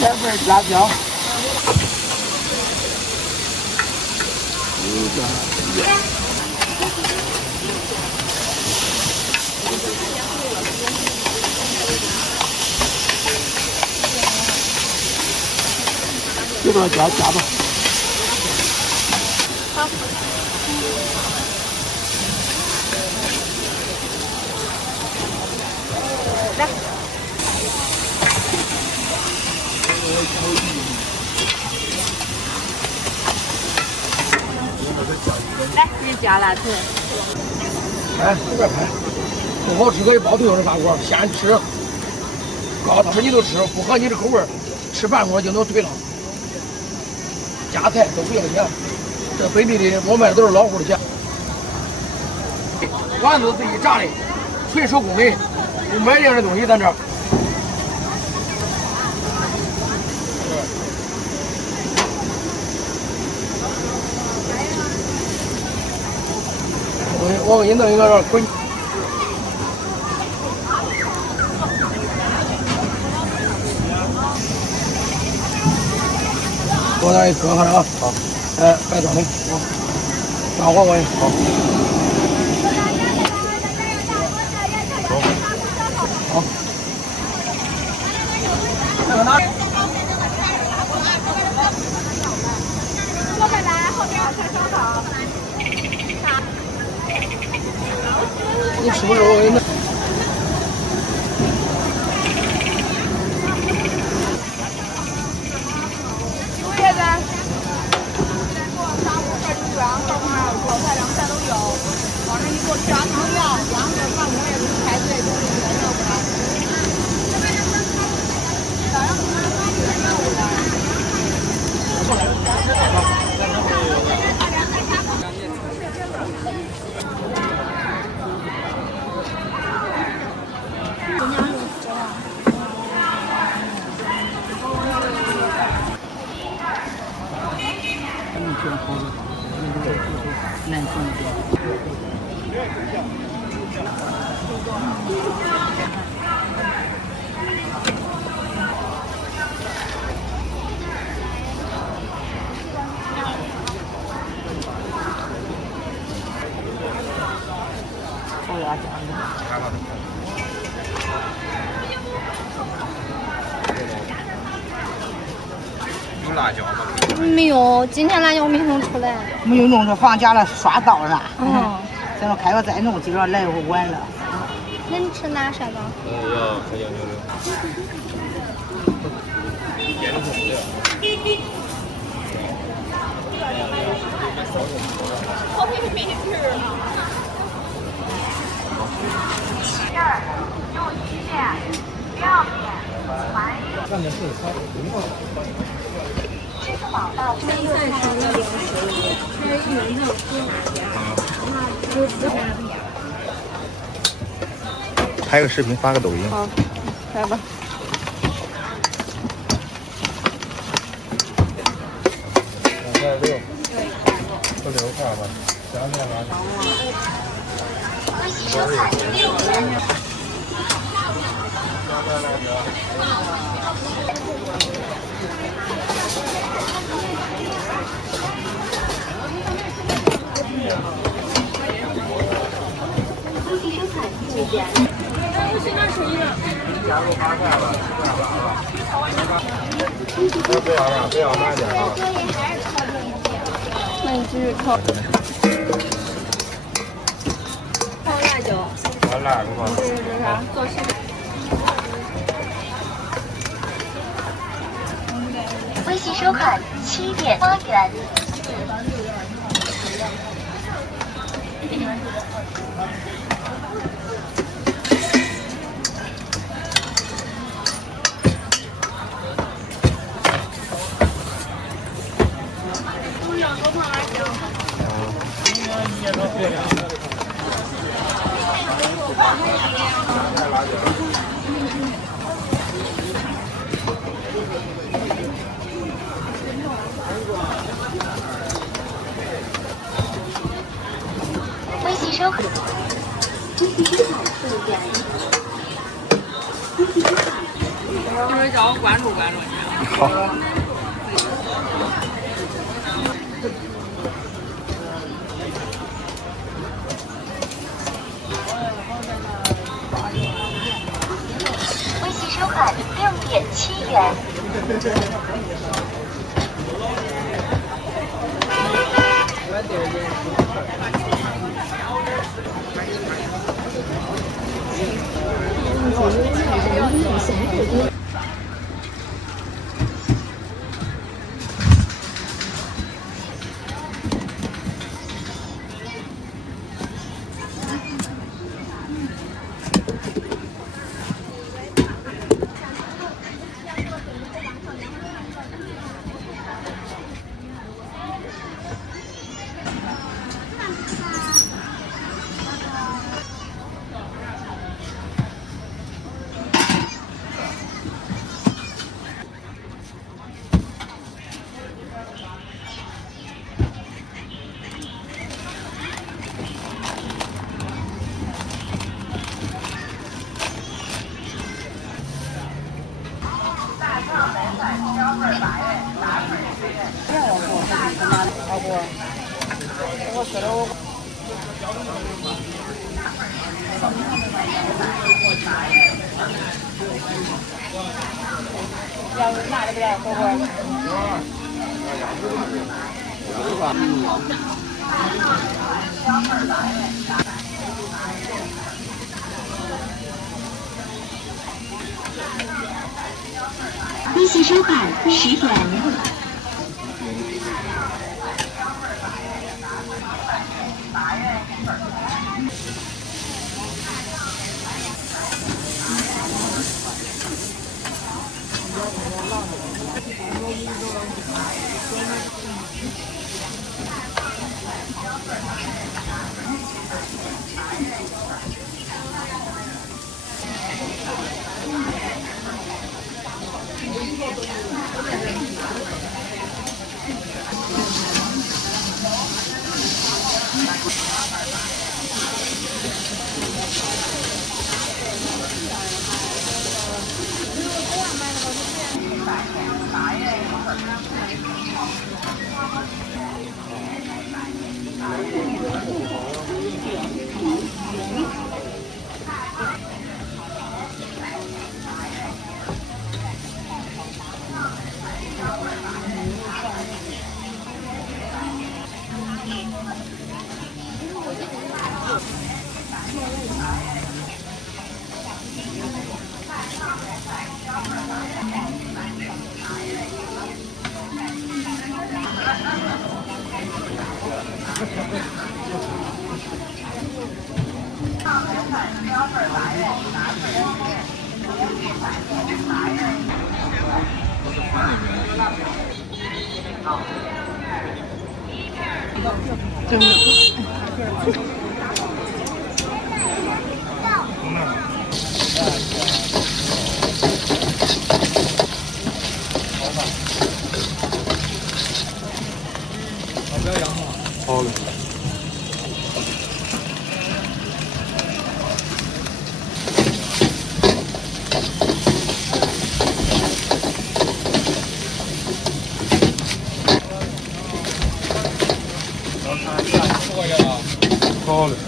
？2份辣条。这个夹吧。好。来。来，你加辣条。哎，随便拍，不好吃可以包对着大锅，先吃。告诉他们你都吃，不合你的口味，吃半锅就能对了。加菜都不要钱，这本地的我卖的都是老户的钱。丸子自己炸的，纯手工的，不买这样的东西咱这儿。我给你弄一个滚。我那一搁上啊。好。白装的。好。大火锅。好。好。你吃不吃？我给你弄。有辣椒吗？没有，今天辣椒没弄出来。没有弄出，放假了刷到了。等到开了再弄，今儿来回晚了。那你吃哪啥的？要喝羊牛肉。腌红的。好皮皮皮皮儿。上面是它红色。拍个视频发个抖音。好，来吧。2块6，不6块吧，2块8。微信收看6元。微信收看6元。加入8块了，7块8了。不要慢点啊。那你继续烤。放辣椒。放辣不放？这是啥？做西。微信收看7点8元。微信收看。微信收看4元。一会儿叫我关注关注你。好。微信收看6.7元。我说的我。要拿的不要，哥哥。微信收看10点。好的。好嘞。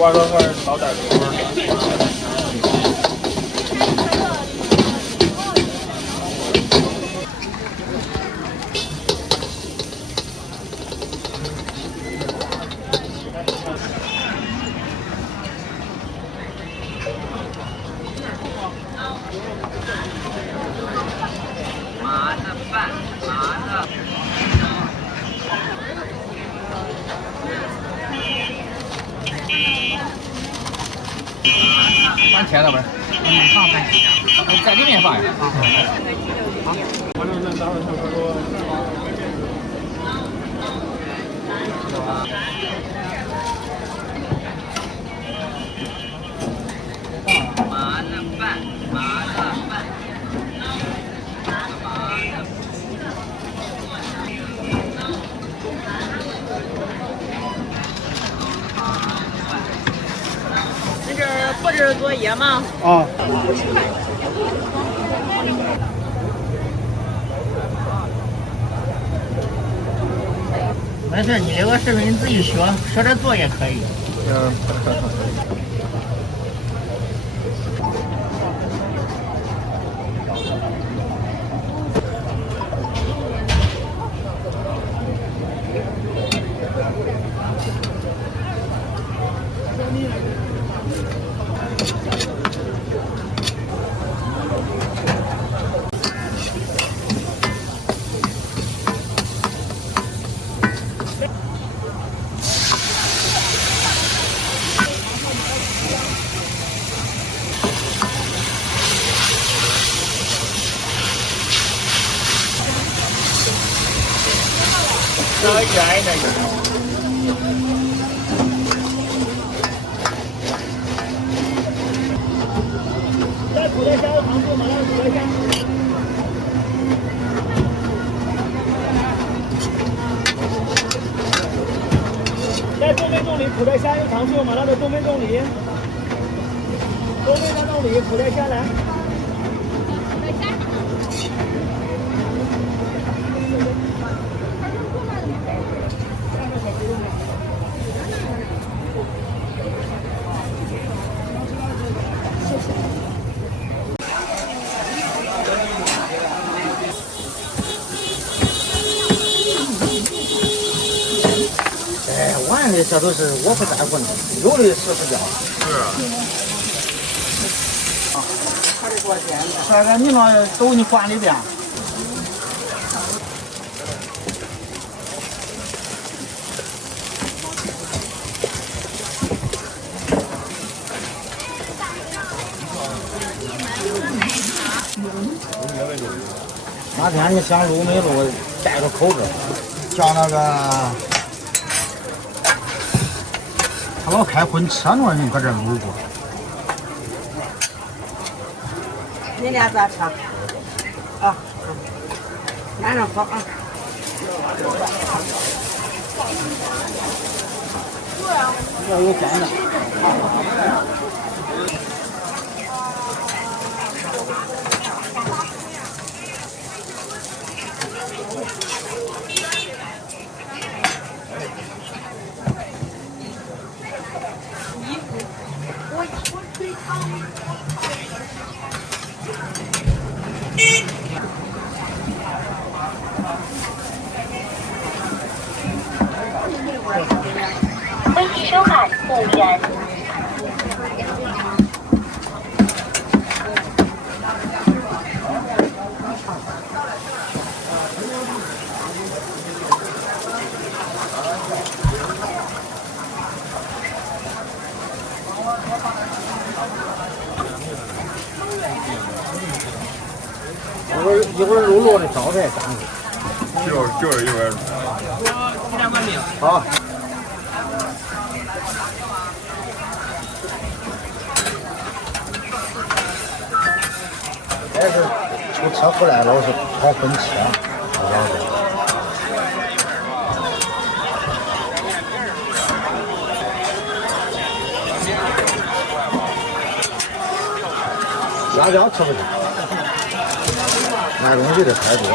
我说个老点儿。放甜的不是？放饭，在里面放呀。这是布置作业吗？啊。没事，你这个视频你自己学，学着做也可以。要远一点。来土袋虾有糖醋麻辣土袋虾。来东北冻梨土袋虾有糖醋麻辣的东北冻梨。东北大冻梨土袋虾来。玩的这都是我不在乎的，有的是不交。是。这个你那都你管里边。哪天你想录没录，带个口子，叫那个。他老开婚车那人搁这路过。你俩咋吃？啊，慢着喝啊。要有干的。微修海乐园。一会儿肉落的招牌干的。就是一会儿。2碗面。好。这是出车回来了，我是跑婚车，家家吃不起，买东西的太多了。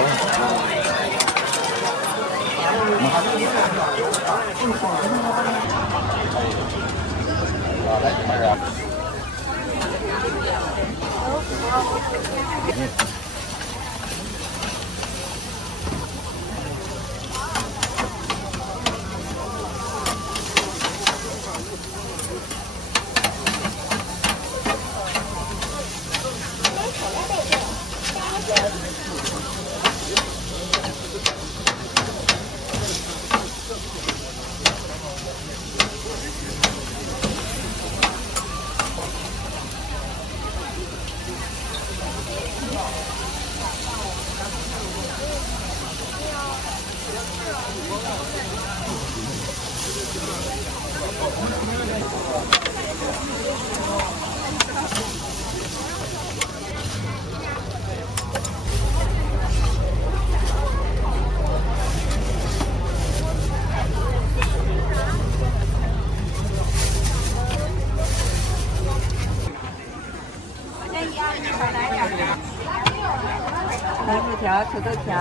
来薯条，土豆条，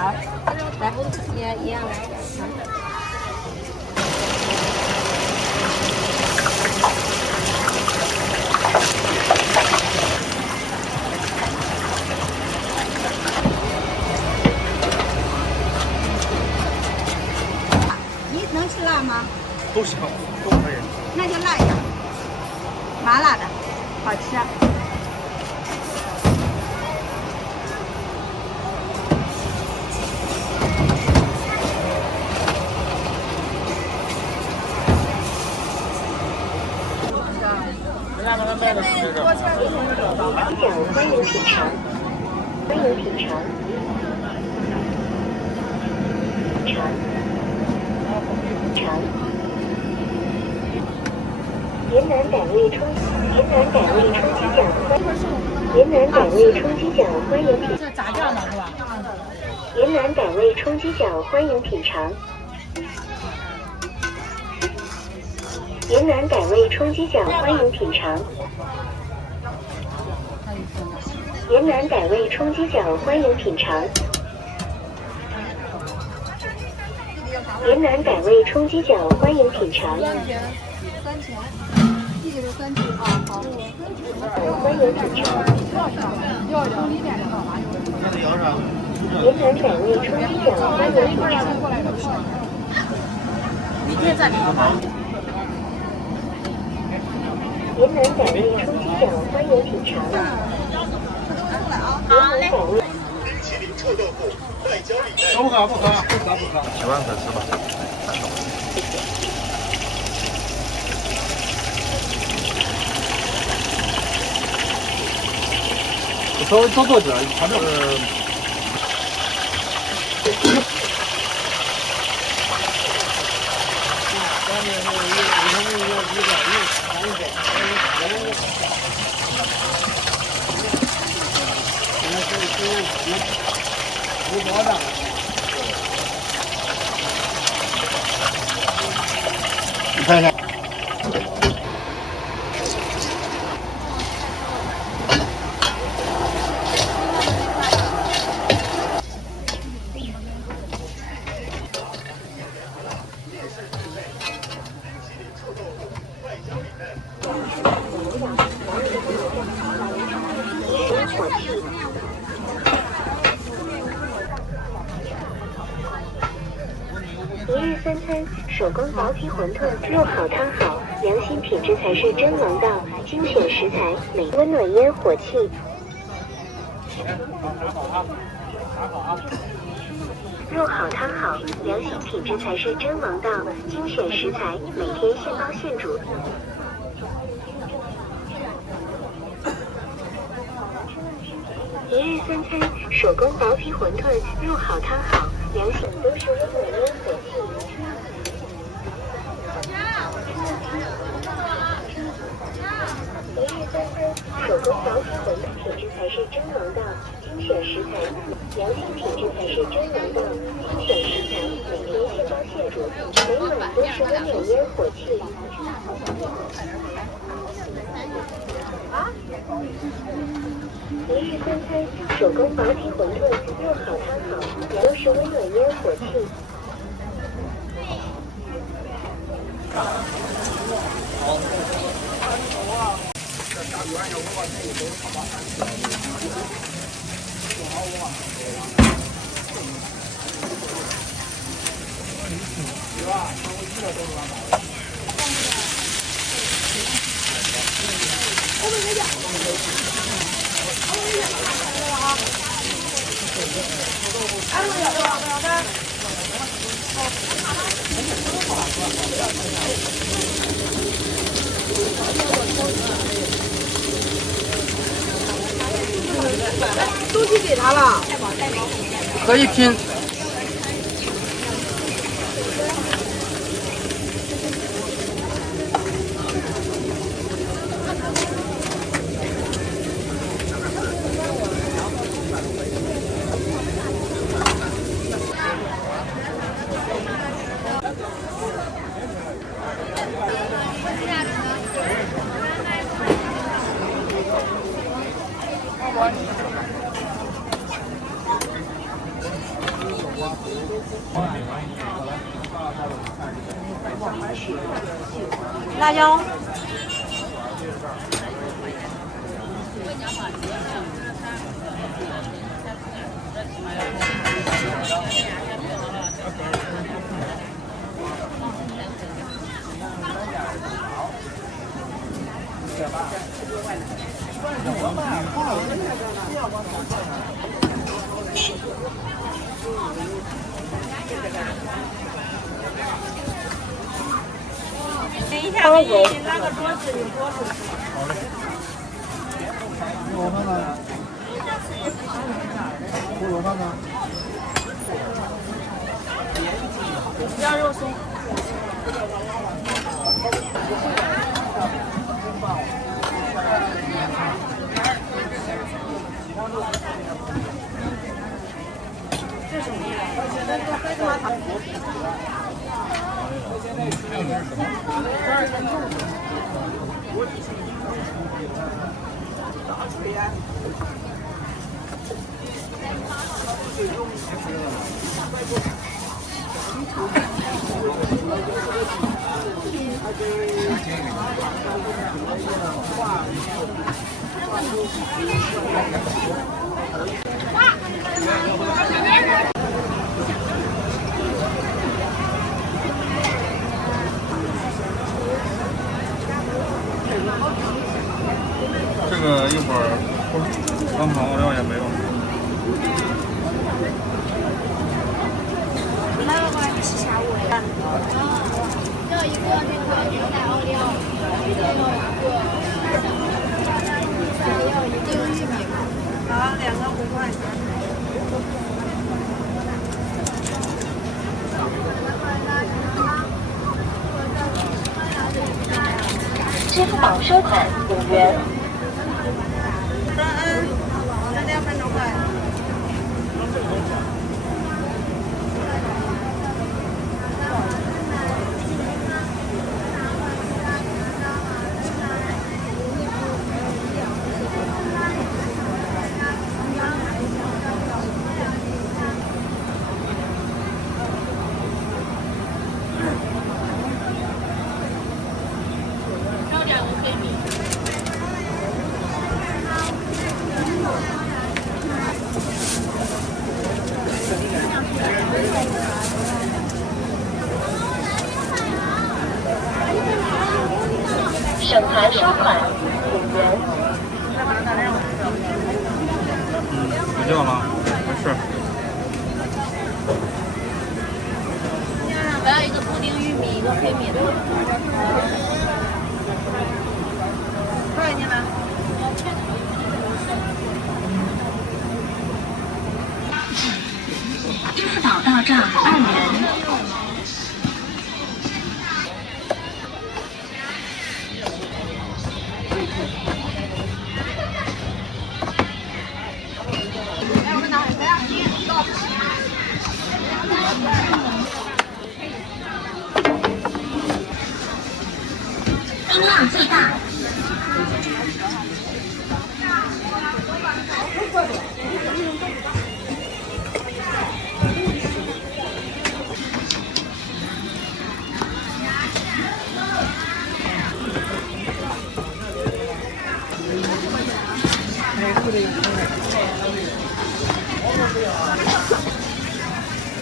来，也一样来。你能吃辣吗？都行，都可以。那就辣一点，麻辣的，好吃。欢迎品尝，欢迎品尝。肠。云南傣味冲鸡脚，云南傣味冲鸡脚欢迎品。这炸酱的是吧？云南傣味冲鸡脚欢迎品尝。云南傣味冲鸡脚欢迎品尝。云南傣味冲鸡脚欢迎品尝。云南傣味冲鸡脚欢迎品尝。弟弟的3斤啊，好。欢迎品尝。要从里面的好吧？云南傣味冲鸡脚欢迎品尝。你可以在里头吧。云南傣味冲鸡脚欢迎品尝。好嘞。冰淇淋臭豆腐，外焦里嫩。不喝不喝，喜欢可吃吧。稍微多做点，它这个。你看一下。一日三餐，手工薄皮馄饨，肉好汤好，良心品质才是真王道，精选食材，美温暖烟火气。肉好汤好，良心品质才是真王道，精选食材，每天现包现煮。一日三餐，手工薄皮馄饨，肉好汤好，良心都是温暖烟火气。一日三餐，手工薄皮馄饨，品质才是真王道，精选食材，良心品质才是真王道，精选食材，每天现包现煮，每晚都是温暖烟火气。一日三餐，手工薄皮馄饨，肉好汤好，都是温暖烟火气。东西给他了，可以拼。辣椒。等一下，给你拿个桌子，有桌子。胡萝卜呢？胡萝卜呢？不要肉松。这个一会儿刚好料也没有。那个话你是下午的。要一个那个牛奶奥利奥，要一个玉米嘛。好，2个5块。支付宝收款5元。那2分钟块。省台收款5元。不叫了，没事。我要一个布丁玉米，一个黑米的。多少钱呢？支付宝到账2元。音量最大。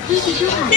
一级收款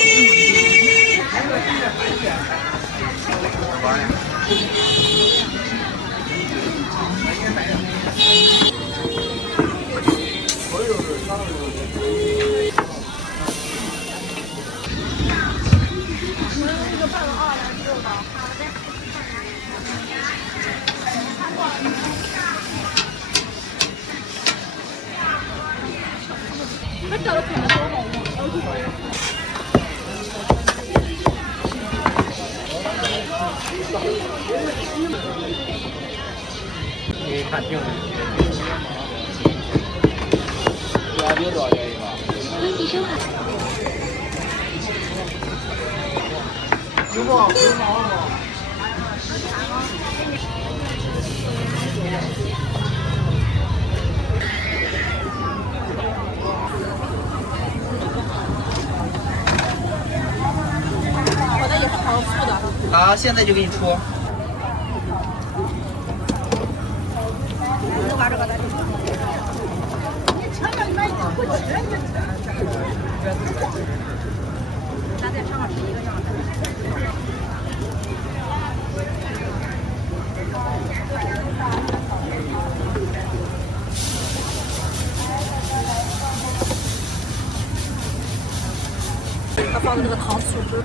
你看定了。一级收款。有吗？有吗？我的也是糖醋的。好，现在就给你出。这把这个的。咱在上面是一个样的。他放的这个糖醋汁。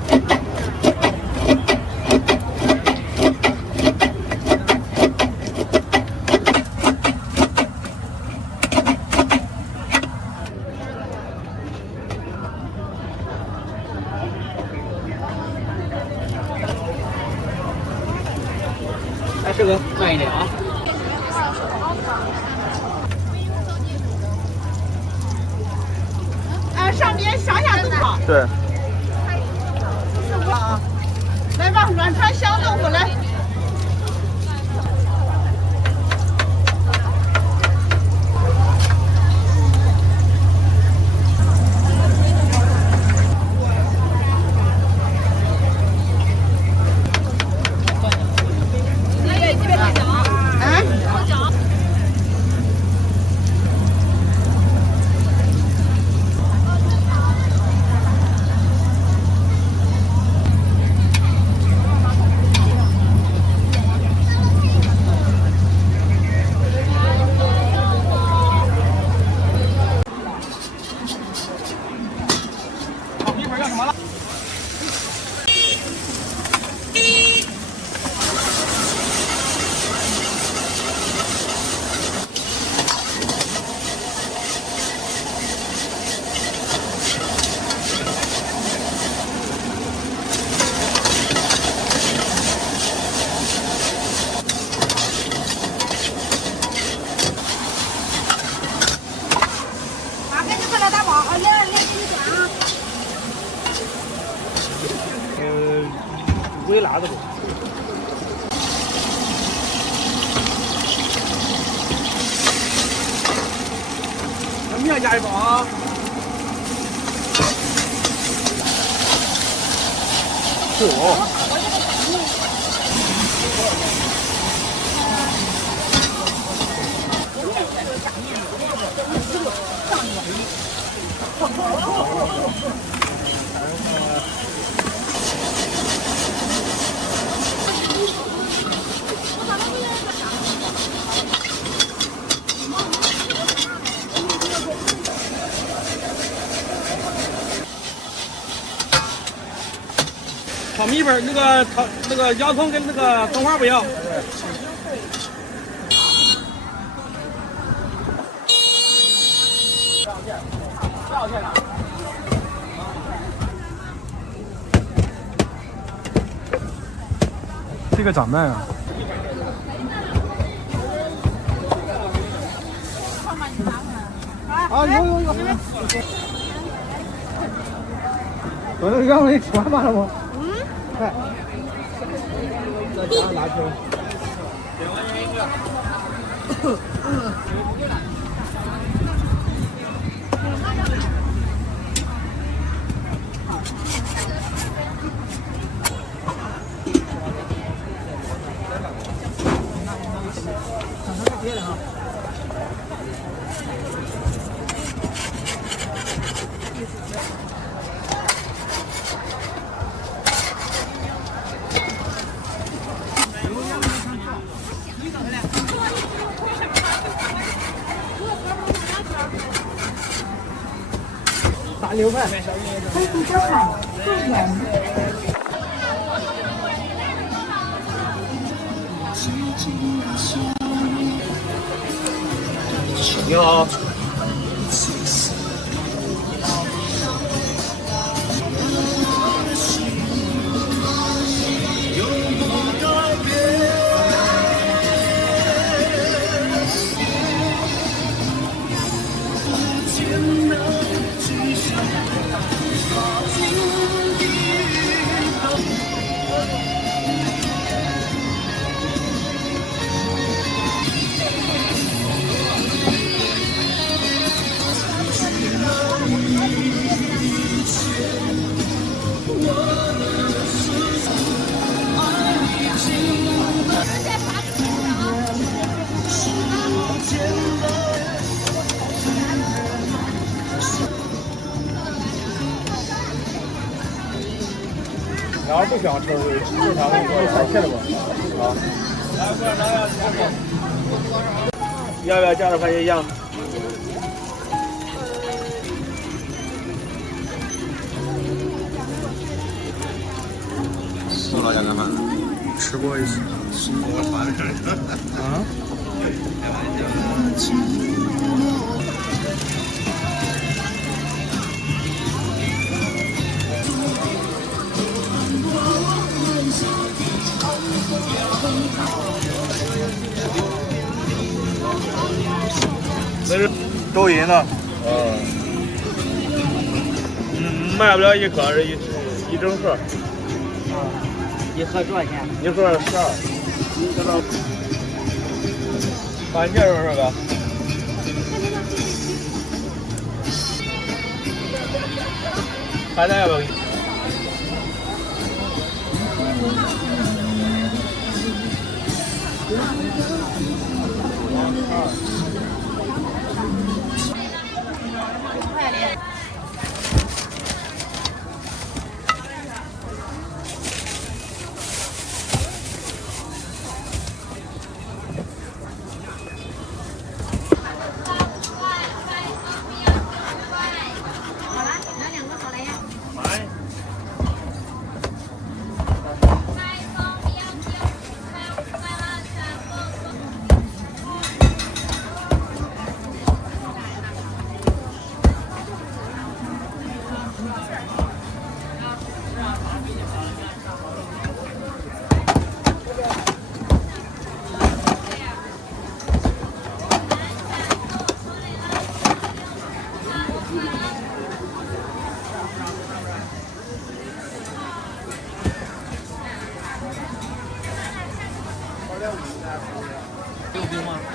慢一点啊。上边上下都好。对。啊，来吧，软川香豆腐来。微辣的不？那面加一包啊。炒米粉那个洋葱跟那个葱花不要。这个咋卖啊？啊，有。我那让你吃完饭了不？快。再加上辣椒。大牛排。开始招牌，重点。你好。然后不想吃正常的海鲜的吧？啊。要不要加点番茄酱？宋老家干饭，吃过一次。啊？那是抖音的。卖不了一颗，是一整盒。一盒多少钱？一盒12。番茄是吧？海带要不要给你？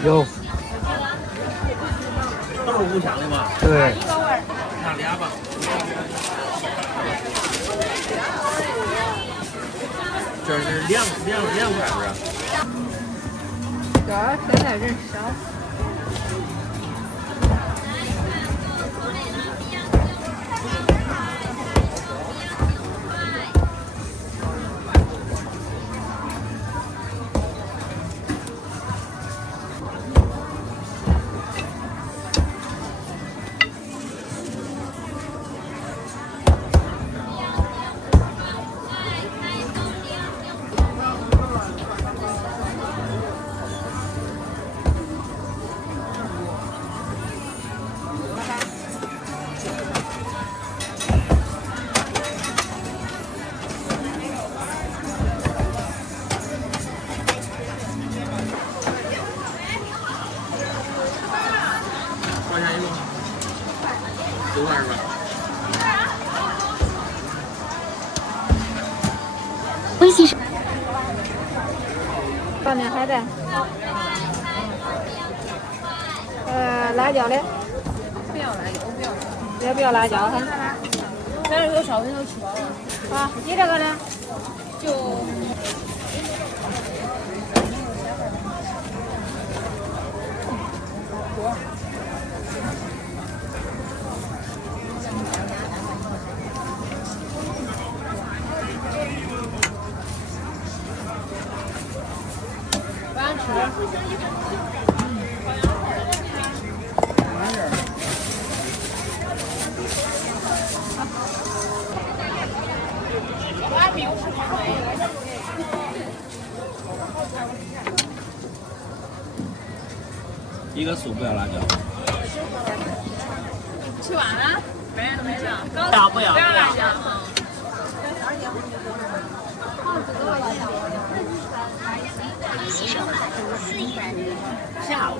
有。都是五香的吗？对。拿俩吧。这是两块不是？这儿现在人少。9块是吧？微信上。拌面海带。辣椒的。不要辣椒，不要。也不要辣椒哈。咱这有烧饼都吃饱了。啊，你这个呢？就。一个素不要辣椒。吃完了？没了没了。不要辣椒。下午。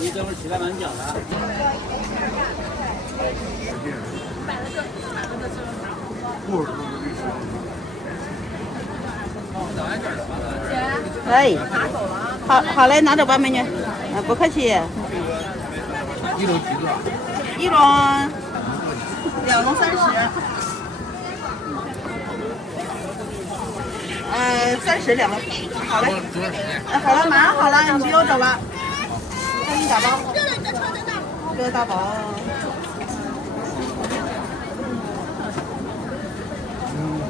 你等会儿起来把你叫他。哎，好嘞，拿着吧，美女。不客气。一笼几个？一笼2笼30。30两笼。好嘞。好了，马上好了，你不用走了。给你打包。这个大包。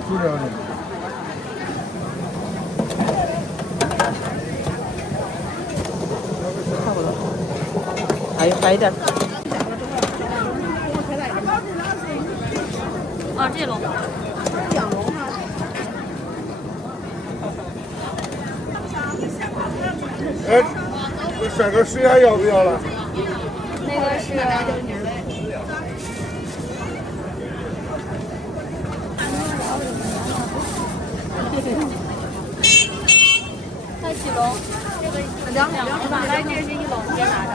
就这样的。差不多。还有点。啊，这笼。2笼哈。哎，这帅哥水还要不要了？那个是。2来这是一包，别拿着。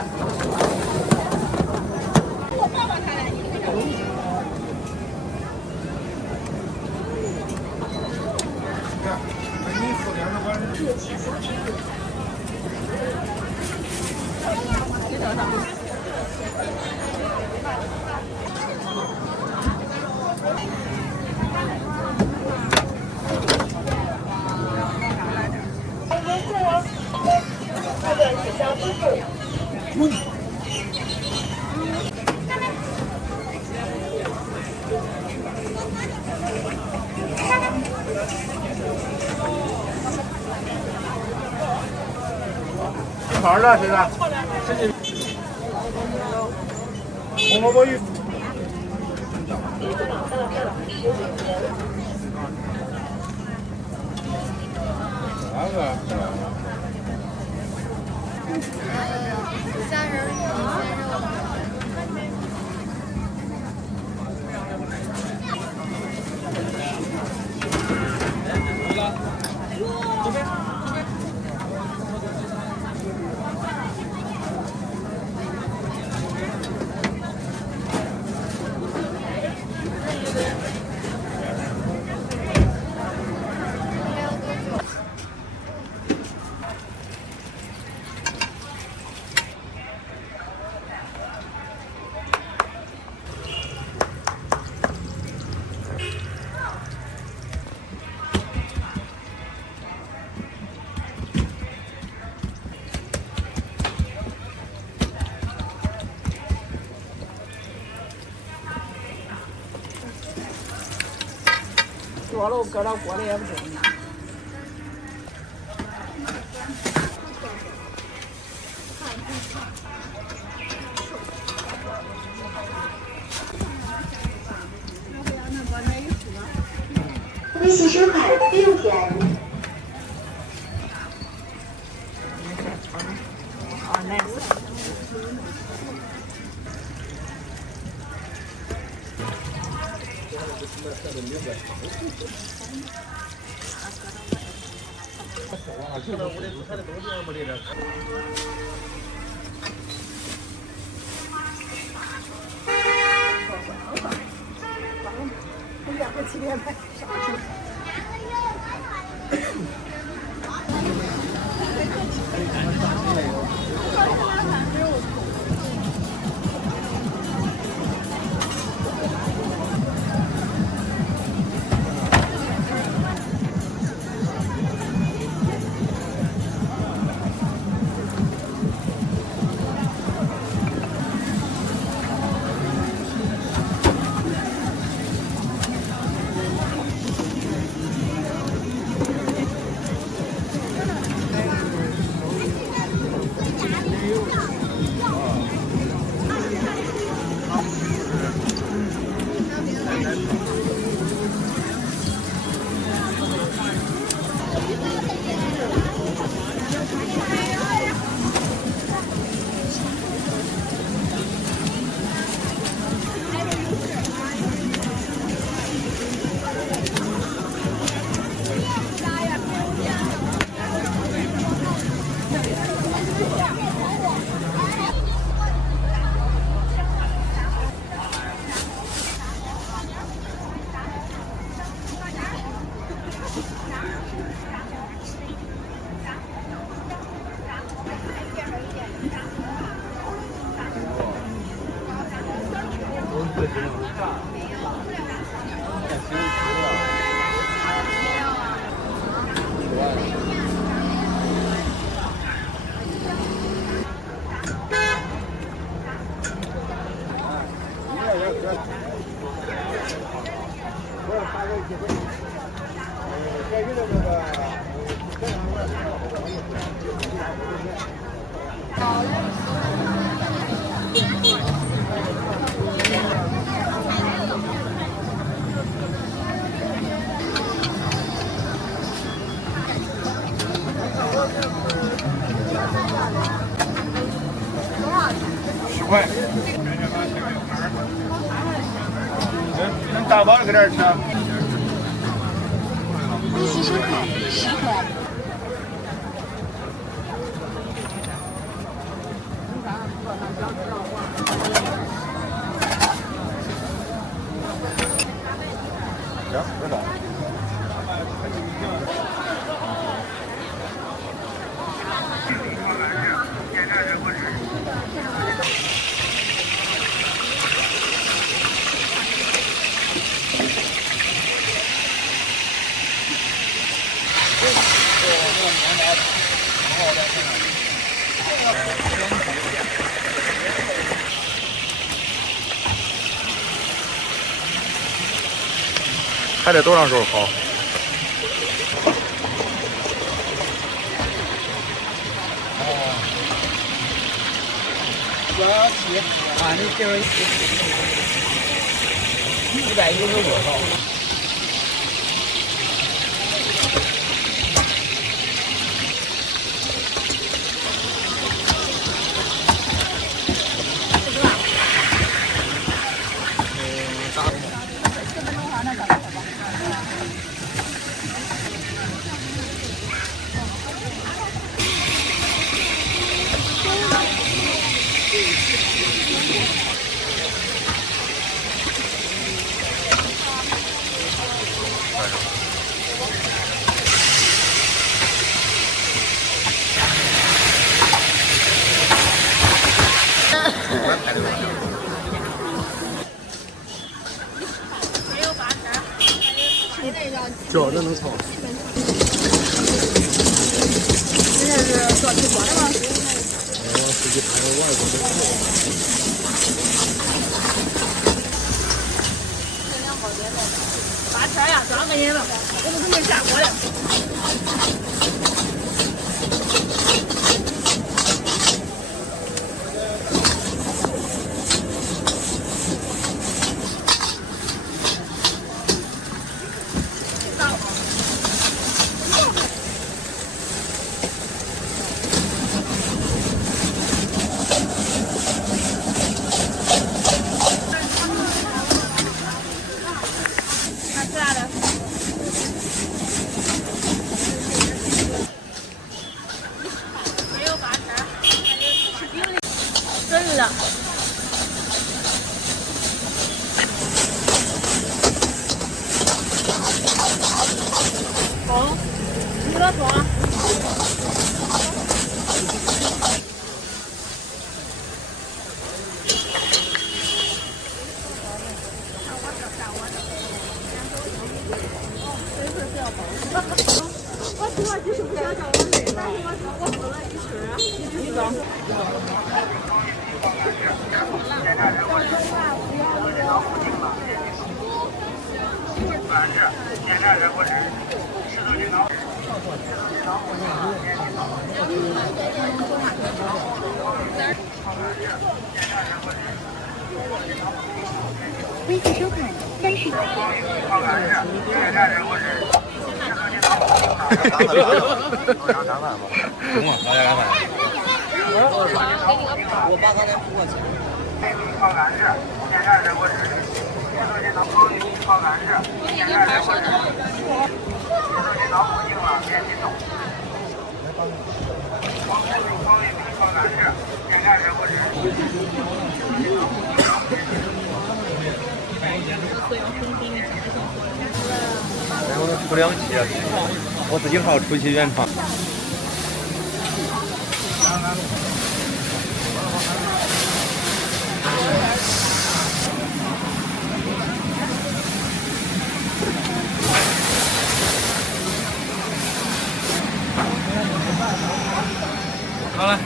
好了，现在。红萝卜鱼。虾仁儿、多了，我搁到锅里也不行。微信收款6元。啊，nice。10块。能大包的搁这儿吃。微信收款10元。行，别走。还得多长时候烤？170，按你这儿115多少？这能炒。现在是做直播的吗？我自己拍个外国的。8圈呀，多少块钱了？我都准备下锅了。微信收看30。然后出2期，我自己还要出期原创。好了，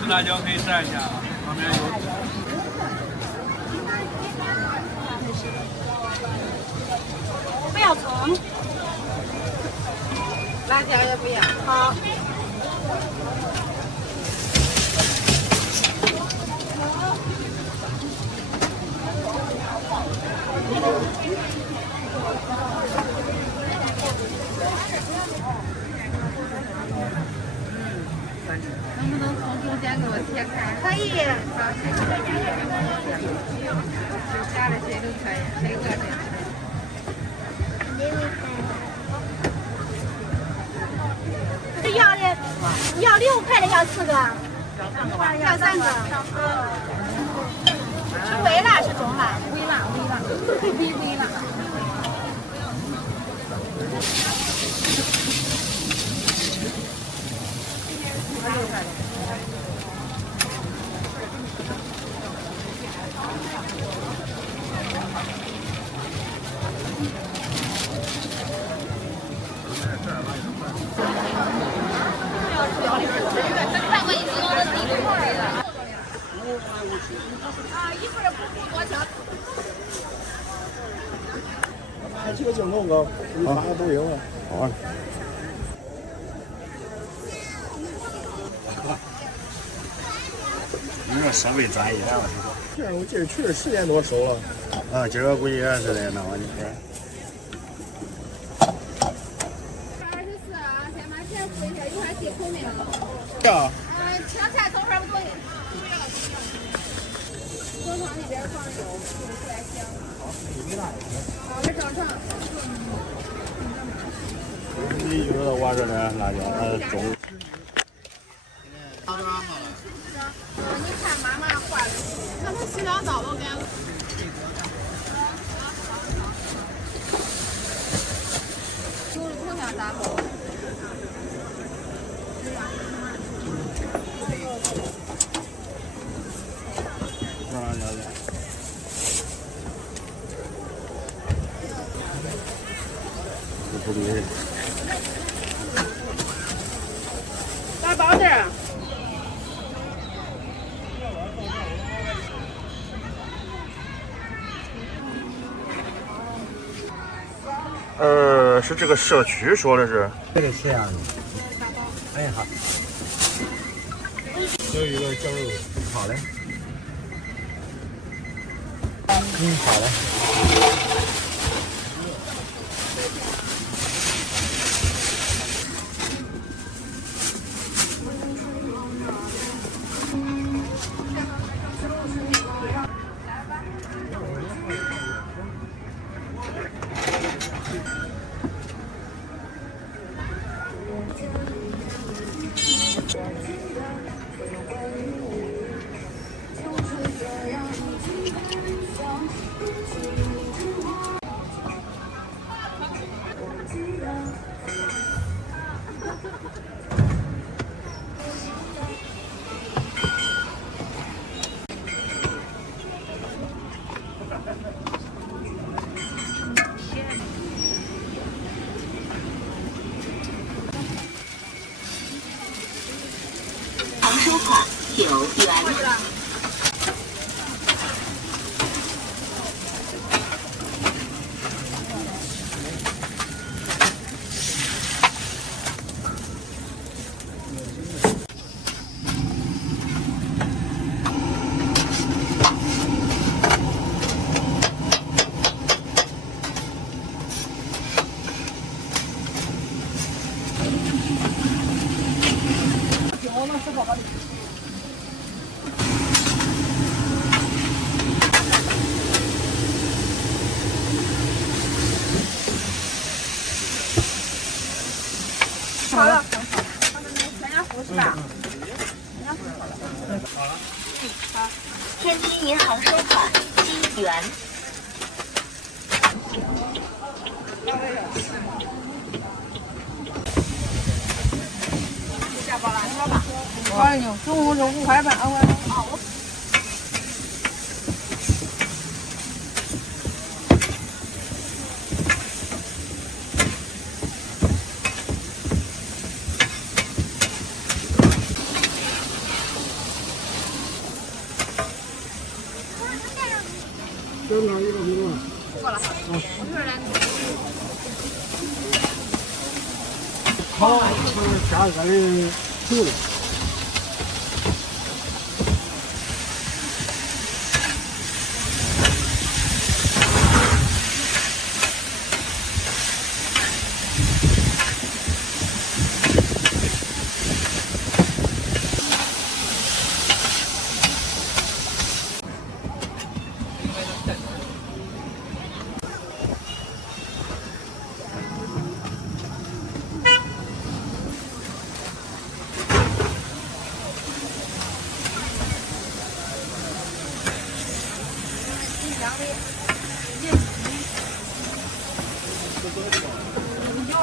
吃辣椒可以蘸一下，旁边有。不要葱，辣椒也不要。好。能不能从中间给我切开？可以。加的谁都可以，谁个谁。要6块的要4个。要3个。是微辣是中辣？微辣。微辣。还几个镜头哥，你发个抖音啊。好啊。你这设备专业了，这我记得去是10点多收了。啊，今儿估计也是的，那玩意儿。 24啊，先把钱付一下，一会儿结口没了。呀。抢菜从这儿不对。工厂那边放油，不太香。好，这正常。你就是我这的辣椒，中。你看妈妈画的，那他洗两刀都给了。就是同样打包。不对。打包点儿。 是这个社区说的是。这个钱。哎好。有一个酱肉。好嘞。好嘞。收款9元。好了，全家福是吧？好了。好。天津银行收款7元。下包辣条吧。好牛，中午是5块半，2块半。好。这哪一个没了？过了。好，这加个的球了。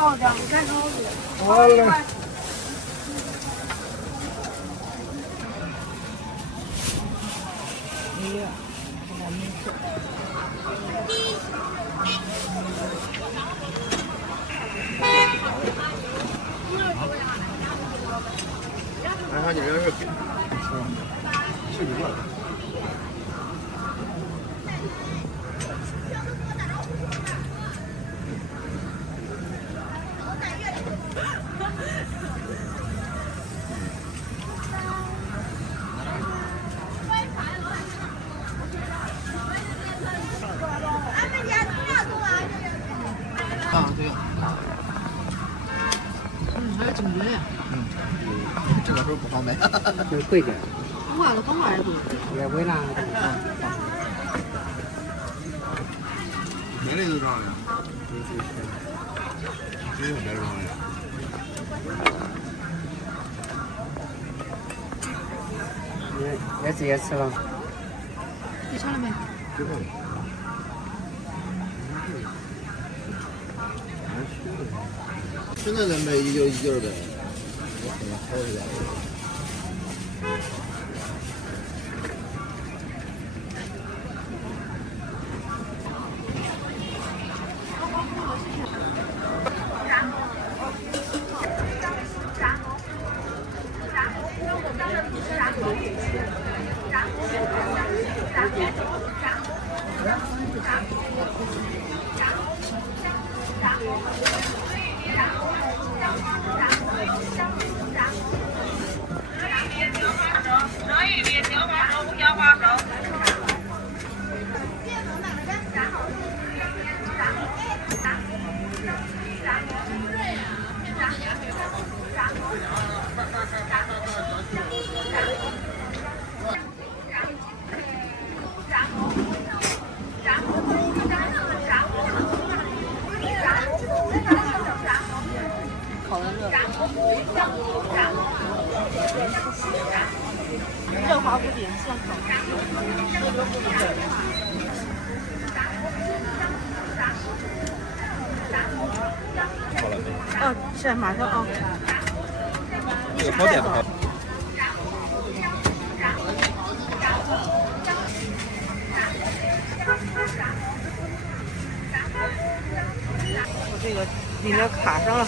好的，干好的。好嘞。看看你这是给吃几个？啊，对呀。还有颈椎呀。这个时候不好买。就是贵点。我了，刚买的多。也贵啦。别的都这样呀。只有别的这样呀。也直接吃了。你尝了没？现在咱卖1.1呗，我可能好一点。热华不点现烤。好了没？哦，是马上啊。这个好点的。我这个里面卡上了。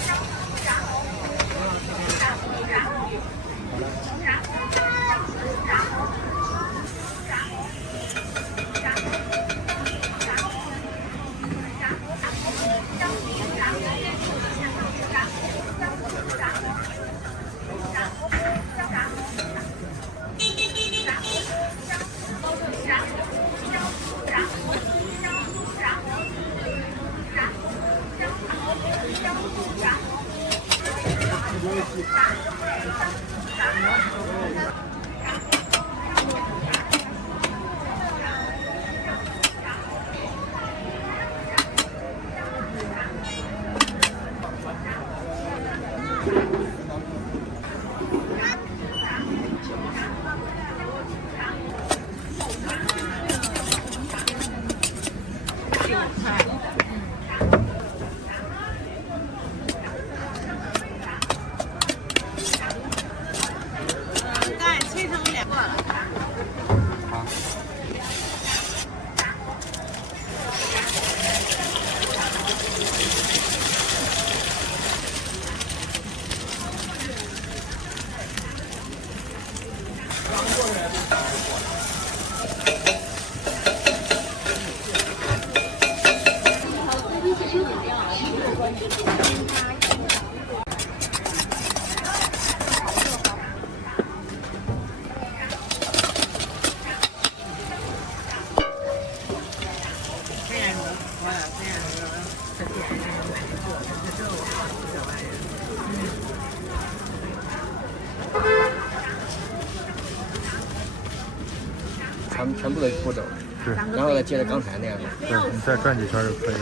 全部的步骤，对，然后再接着刚才那样的。对，你再转几圈就可以了。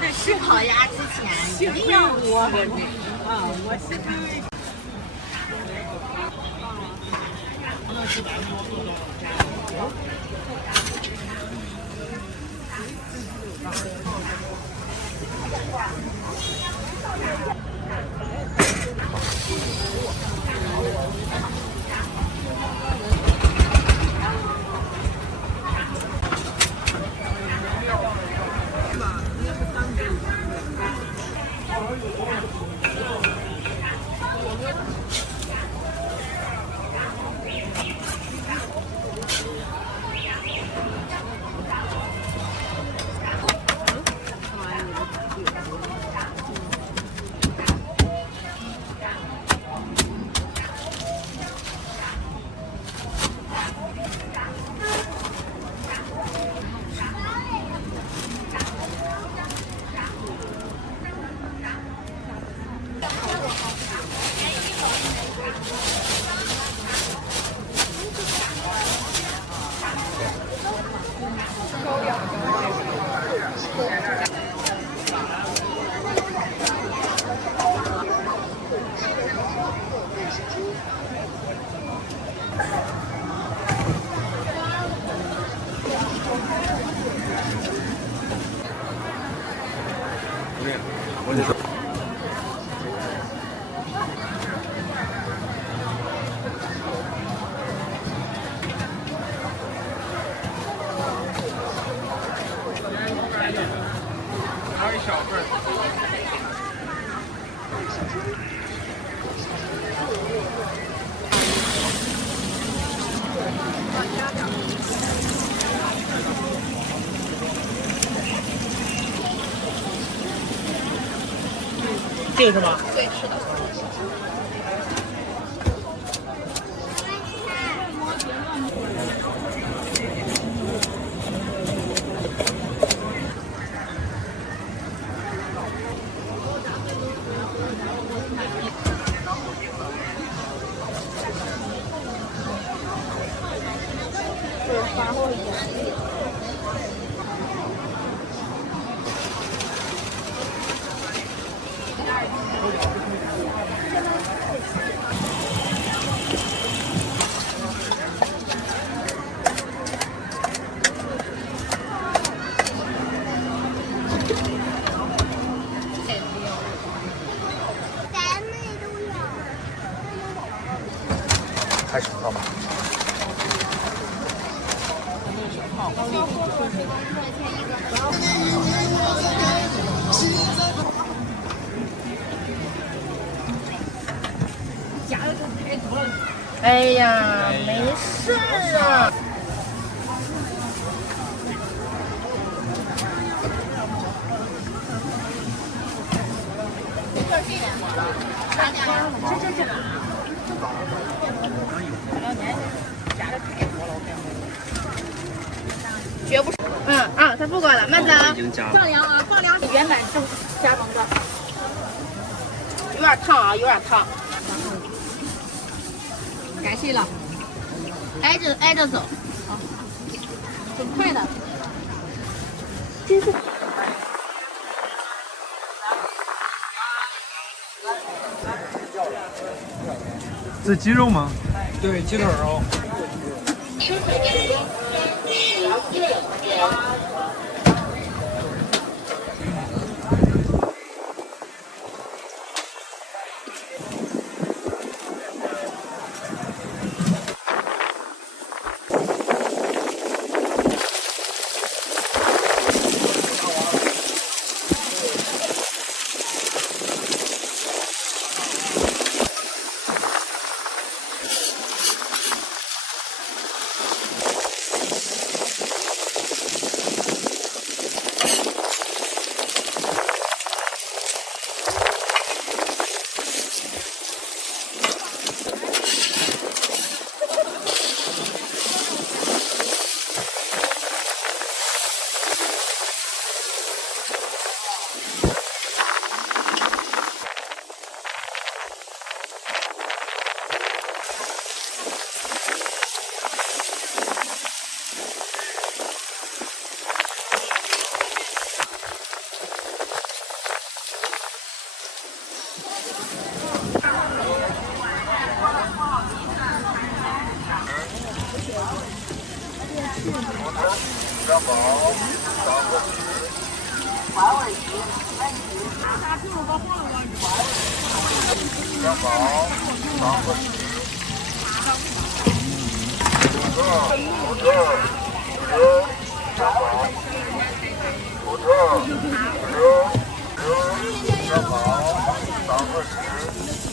在吃烤鸭之前一定要我啊，我是这样，我就说。还有一小份。这个是吗？对，是的。开始了吧？哎呀，没事啊。绝不是，他不管了，慢走。放凉啊，放凉。原版正加盟的，有点烫啊，有点烫。感谢了，挨着走，很快的。真是。这鸡肉吗？对，鸡腿肉。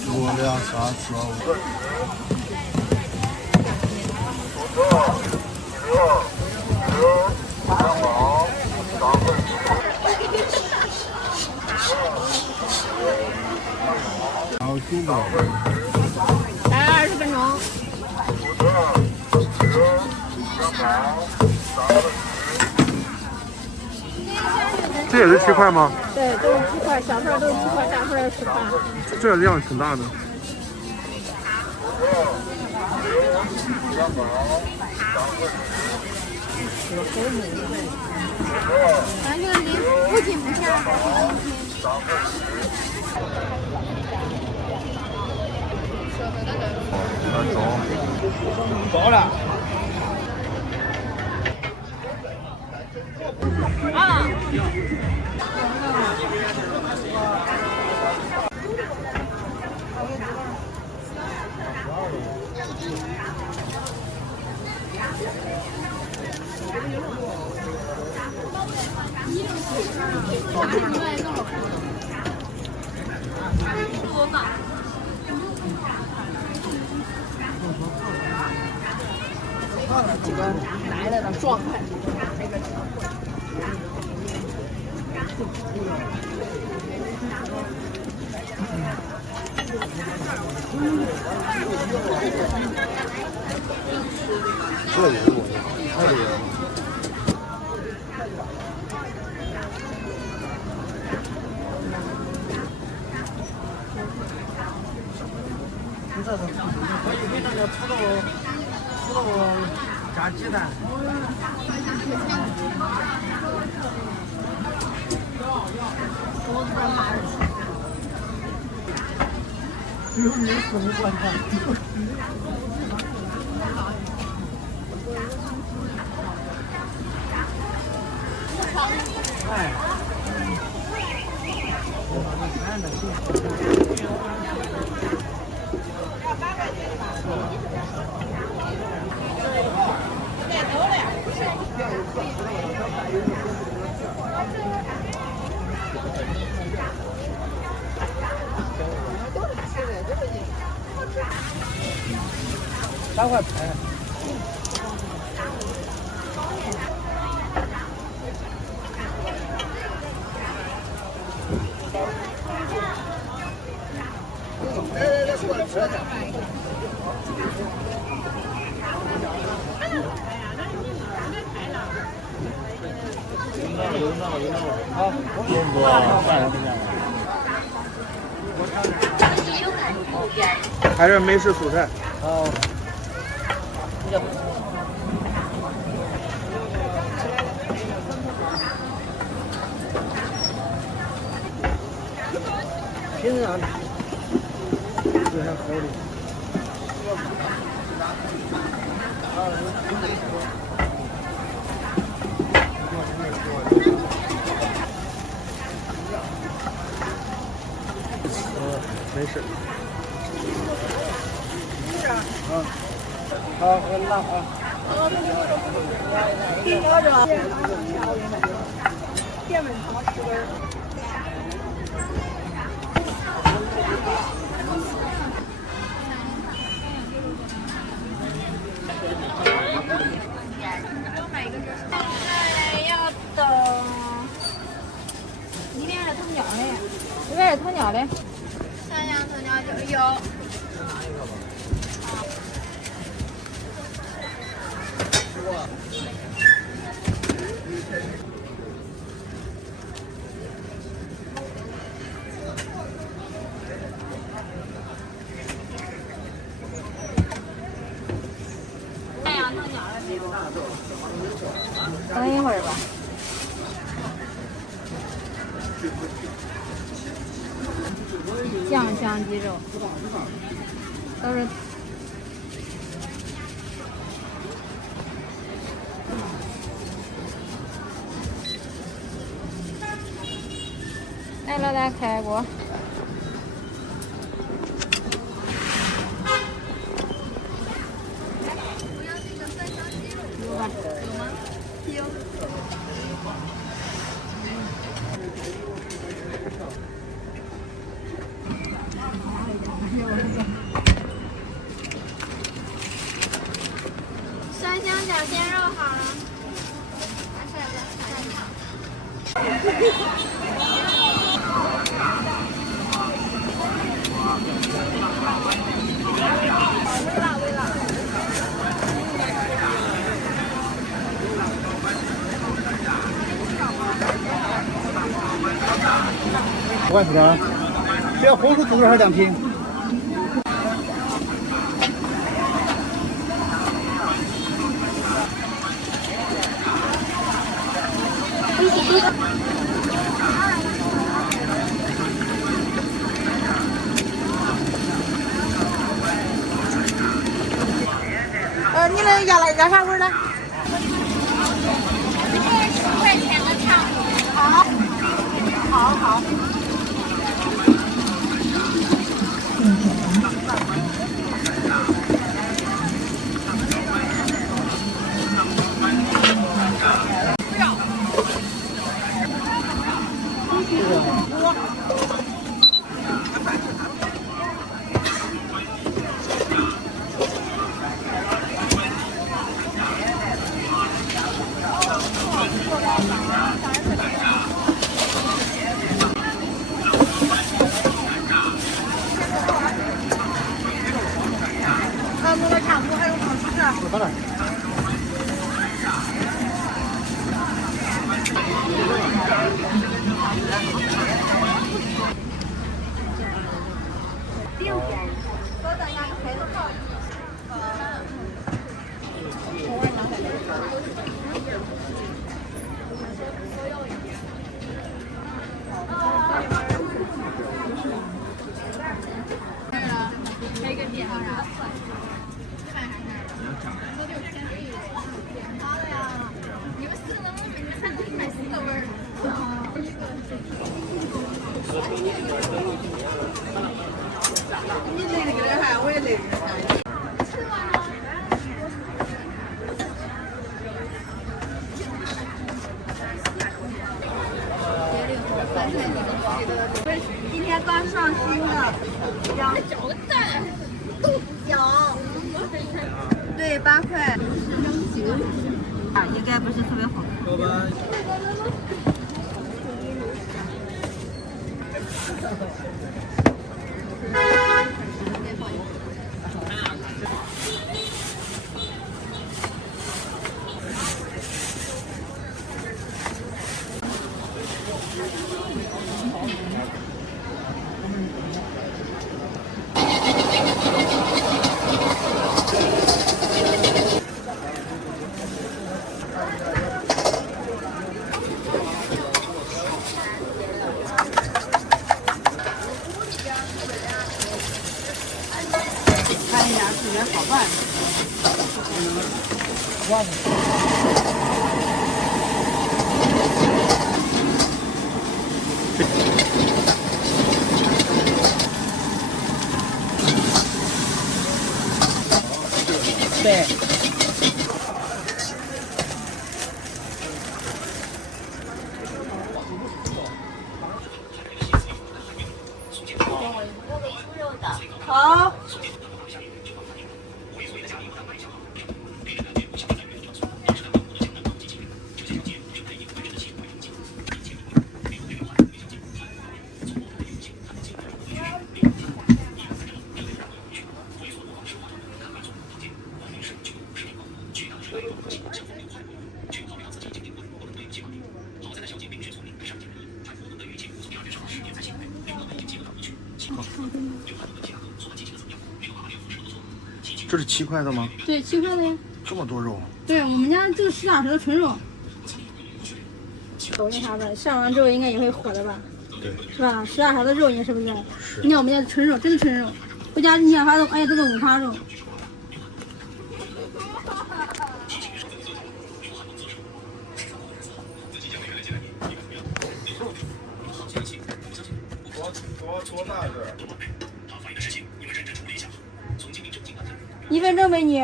5、2、3、4、5。然后猪肉。来20分钟。这也是7块吗？对，都是7块，小份都是7块，大份10块。这量挺大的。咱这离不仅不下，饱了。啊。几个来了的状态。这里我太厉害了。可以给那个土豆加鸡蛋。只有你死不惯他。哎。3块钱。过来吃点。好，还是美式蔬菜。好。平常这还好的。没事。好，我拿啊。淀粉肠10根。要等。里面是藤椒的，这边是藤椒的。3样藤椒就有。等一会儿吧。酱香鸡肉都是。来，老大开锅。有吧？有吗？有。酸香小鲜肉好了。5块钱，这要红薯猪肉还是2瓶？你们要啥味儿的？这个10块钱的差不多。好。不要。你累那个哈，我也累。今天刚上新的，找个蛋，小，对，8块，啊，应该不是特别好看。看一下这边好办。对。好。这是7块的吗？对，7块的呀。这么多肉？对，我们家这个实打实的纯肉。抖音啥的，上完之后应该也会火的吧？对，是吧？实打实的肉，你是不是？是。你看我们家的纯肉，真的纯肉，回家你想发都，哎，这个五花肉。1分钟，美女。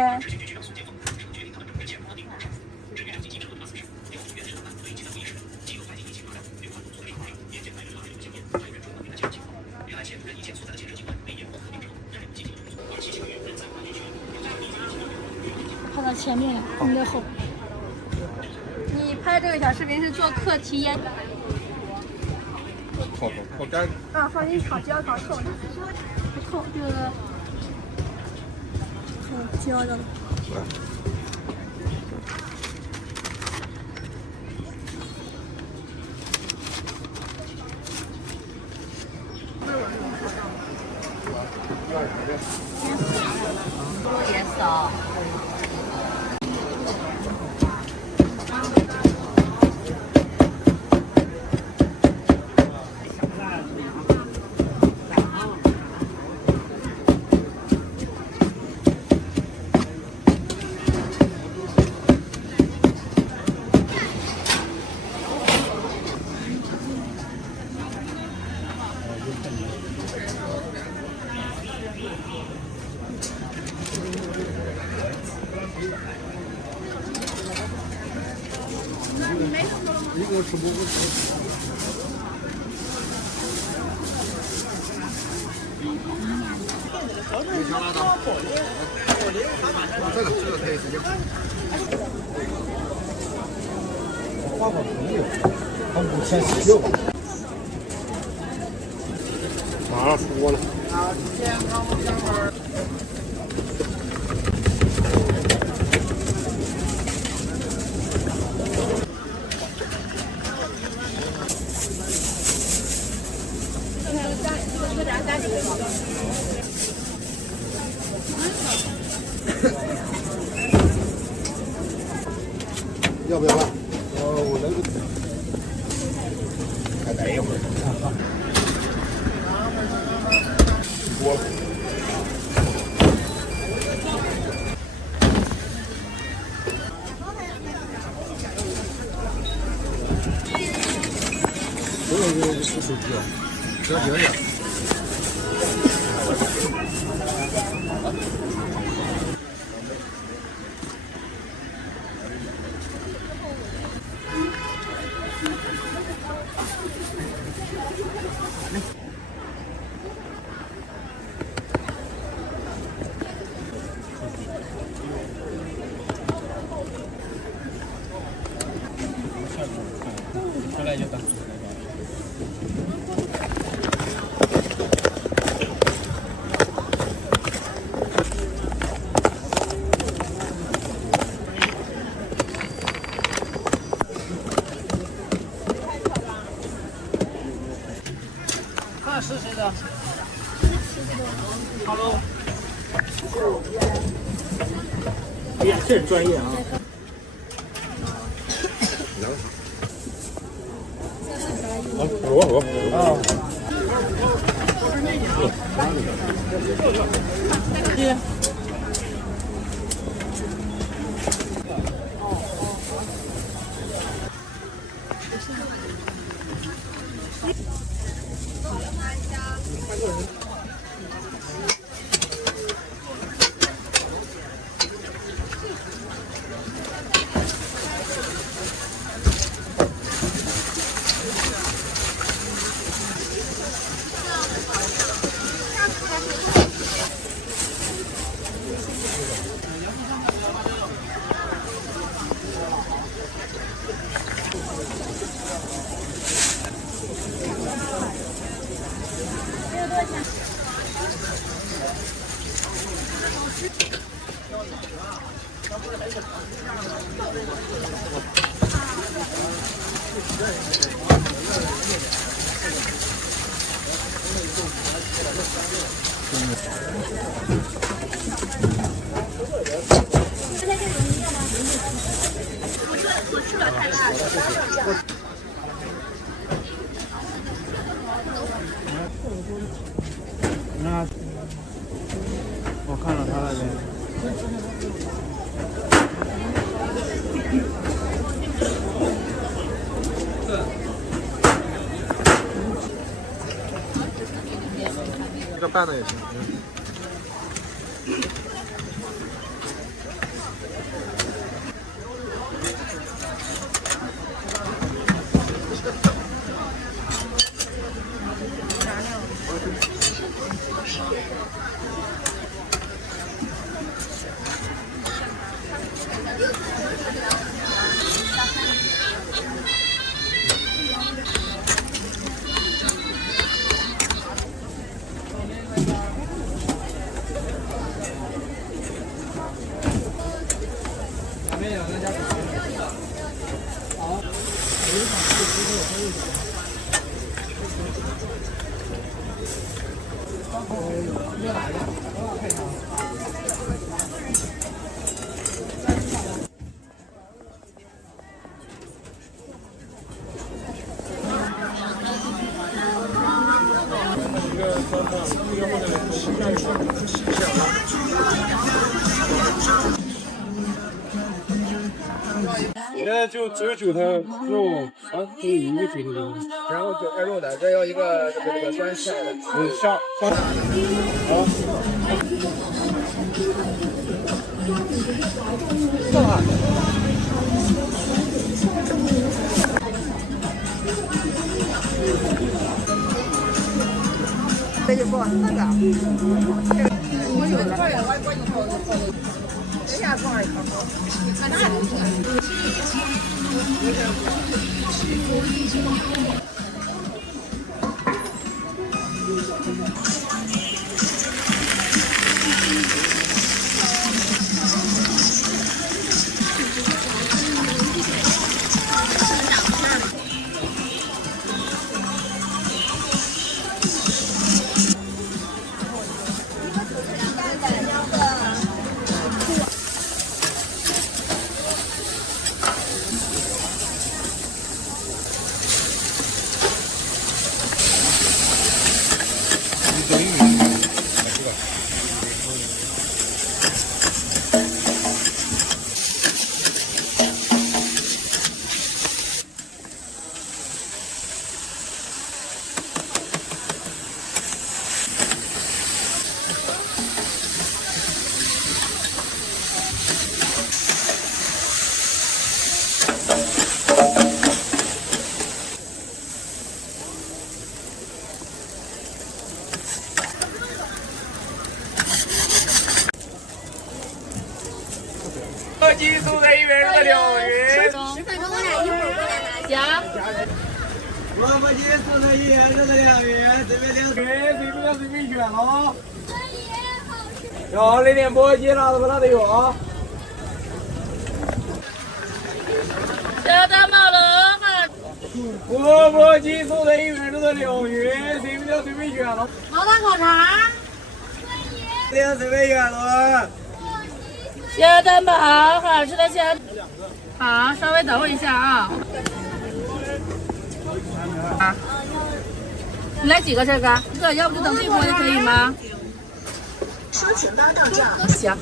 跑到前面来，你的后。你拍这个小视频是做课题研。烤干。啊，放进去烤焦烤透，不透这个。焦的。颜色。一个吃不过。这个可以直接。花花朋友，他5046。马上出锅了。要不要办？我能再等一会儿。锅了。看是谁的？Hello。哎呀，这是专业啊！我啊。那我看到他那边。这拌的也行。现在就只有韭菜肉啊，就一个鸡肉，然后韭菜肉的，这要一个这个酸菜的，虾啊。正好。这就放那个，我有这儿，我给你放，等下放一颗。鸡素的1元肉的鲈鱼。10分钟过来，一会儿过来拿。行。萝卜鸡素的1元肉的鲈鱼，这边2元，随便随便选喽。要那点簸箕拿着不拿得有啊？小蛋毛了哈。萝卜鸡素的1元肉的鲈鱼，随便选喽。毛蛋烤肠。随便选喽。小蛋包，好吃的小。好，稍微等我一下啊。啊，你来几个这个？一个，要不就等这锅就可以吗？说请包到账。行。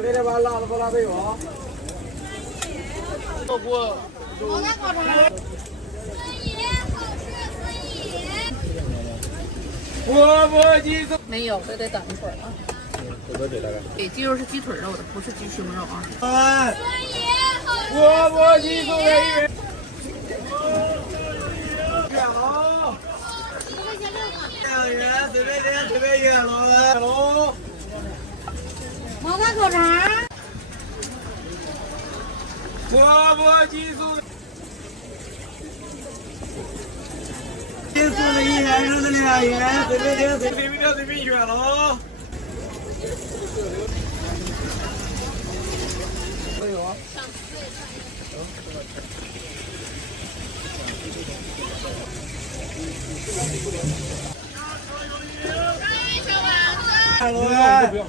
那点把拿着不拿得有啊？毛蛋烤肠。萝卜鸡素没有，这得等一会儿啊。对，鸡肉是鸡腿肉的，不是鸡胸肉啊。萝卜鸡素的1元。2元，随便选喽。毛蛋烤肠。萝卜鸡素的。鸡素的1元，肉的2元，随便选喽。都有啊。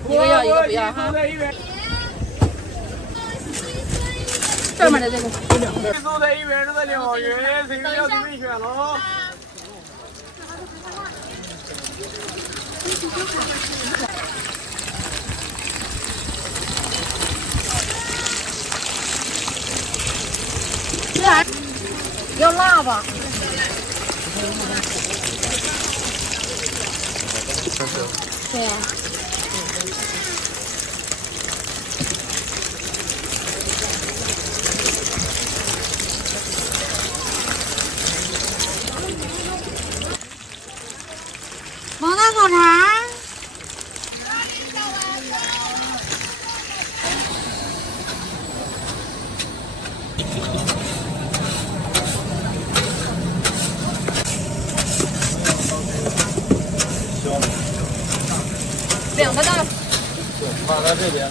一个要一个不要哈。上面的这个。鸡素的1元肉的鲈鱼，随便选喽。要辣吧？对呀。毛蛋烤肠。2个蛋。放在这边。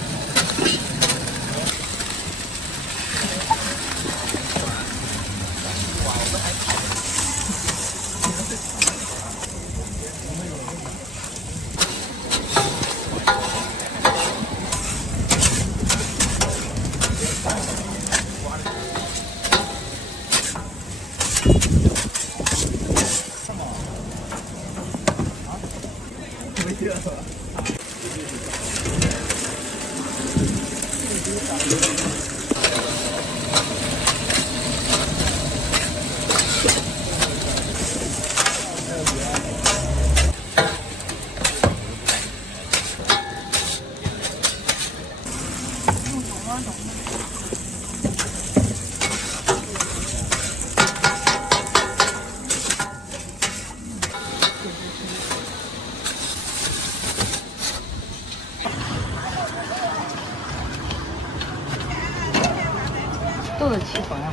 都得齐团啊。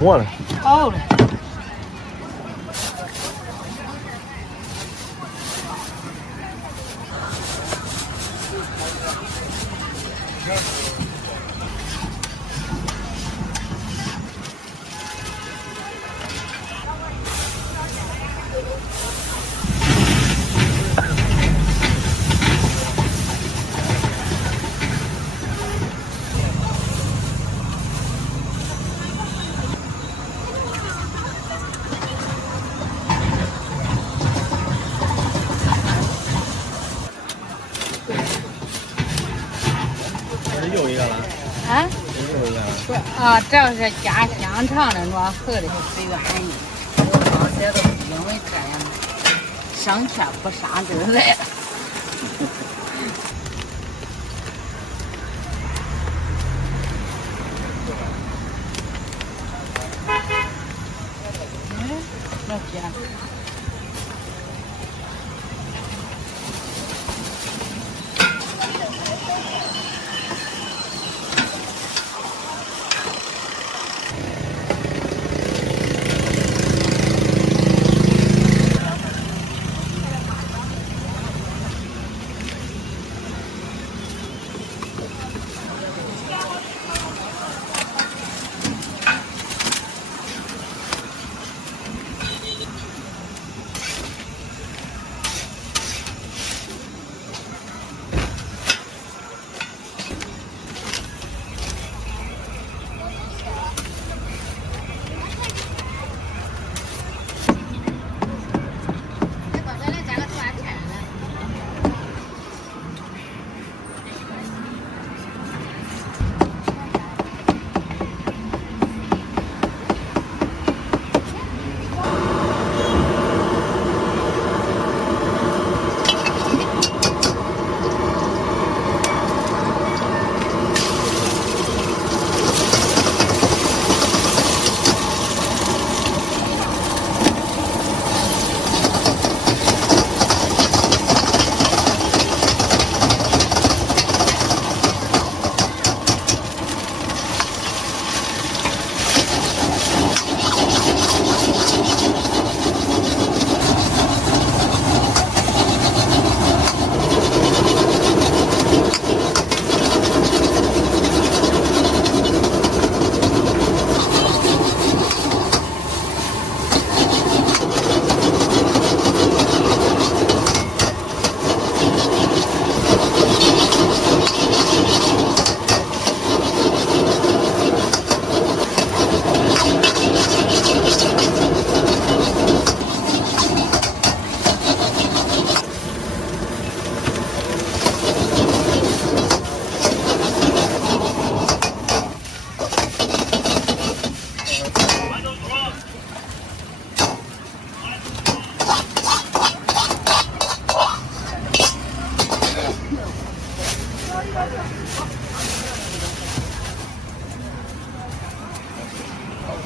我了。好嘞。又一个了。啊？又一个了。不是啊，这是加香肠的，我喝的是随缘的。我刚才都是因为这样，上天不杀这儿来了。老姐。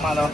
嘛的。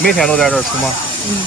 每天都在这儿出吗？嗯。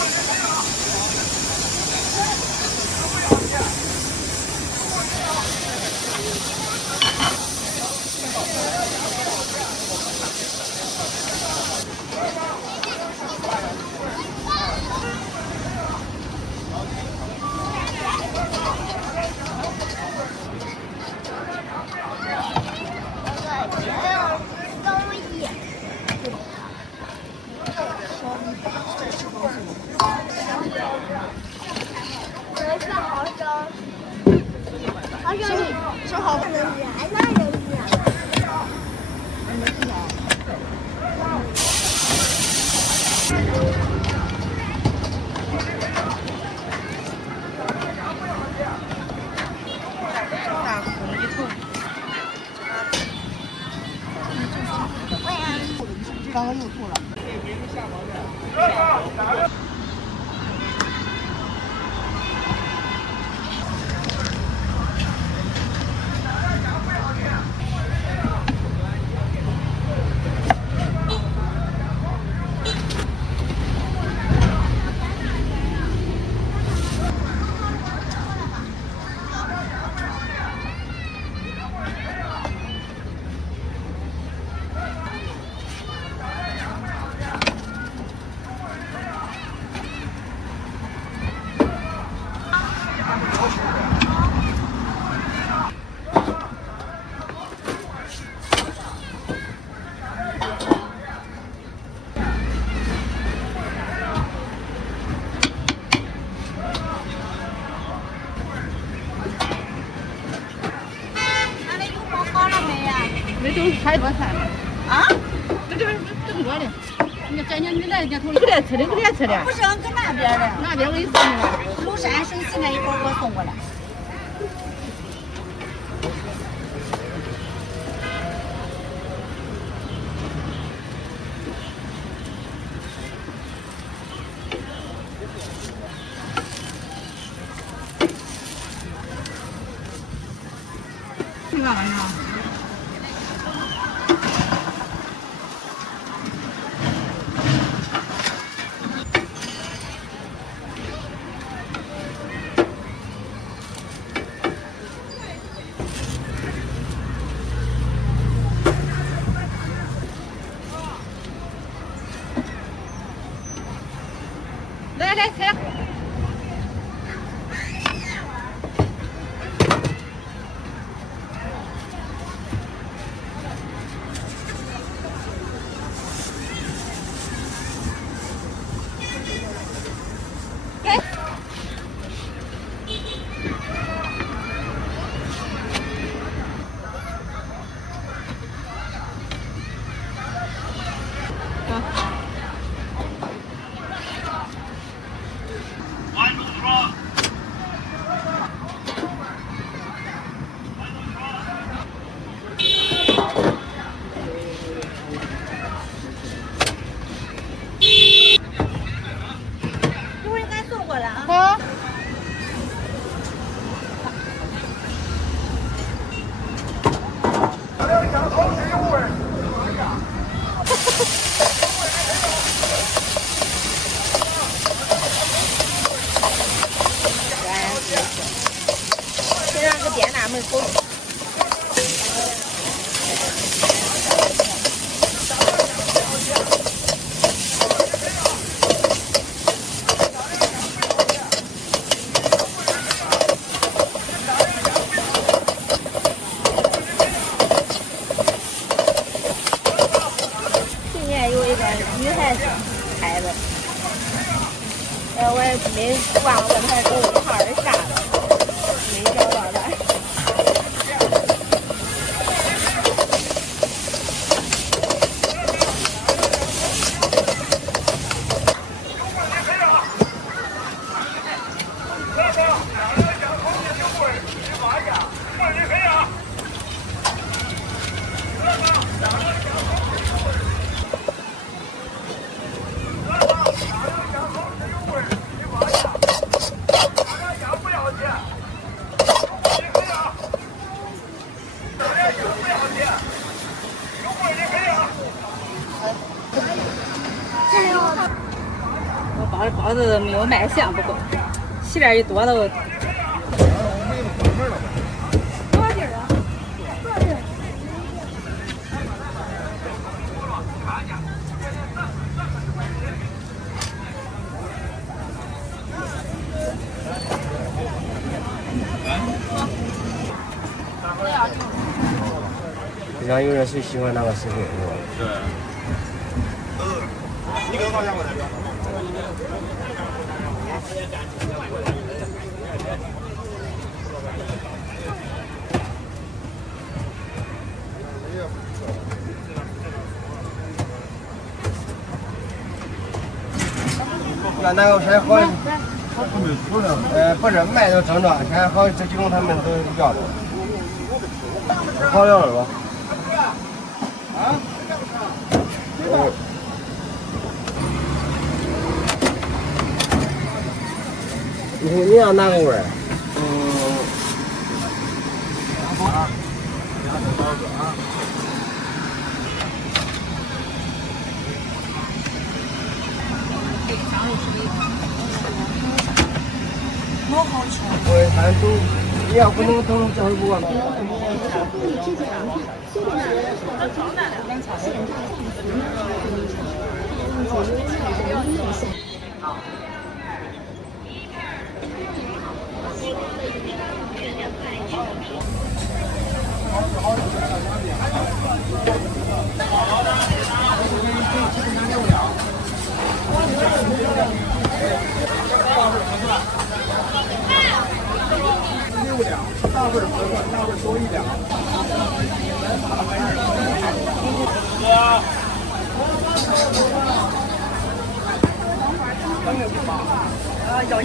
刚刚又吐了。这都是开多菜啊？这更多的。你这你来人家头里，搁这吃的，搁这吃的。不是，搁那边的。那边我给你送去了。庐山省西那一会儿给我送过来。这个玩意儿。来来，来。先让个电闸门口。去年有一个女孩子开的，我也没忘了问她给我号是啥的。没找到的。我包子没有卖相，不过馅儿一多都。多少斤啊？多少斤？平常有人是喜欢那个食品是吧？对。你给我报价过来。那个谁好，不是卖都整着，现在好这几种他们都要的，好要了吧？啊？你要哪个味儿？我也看都，你要不能等这会儿不过。6两，大份合算，大份多1两。要1。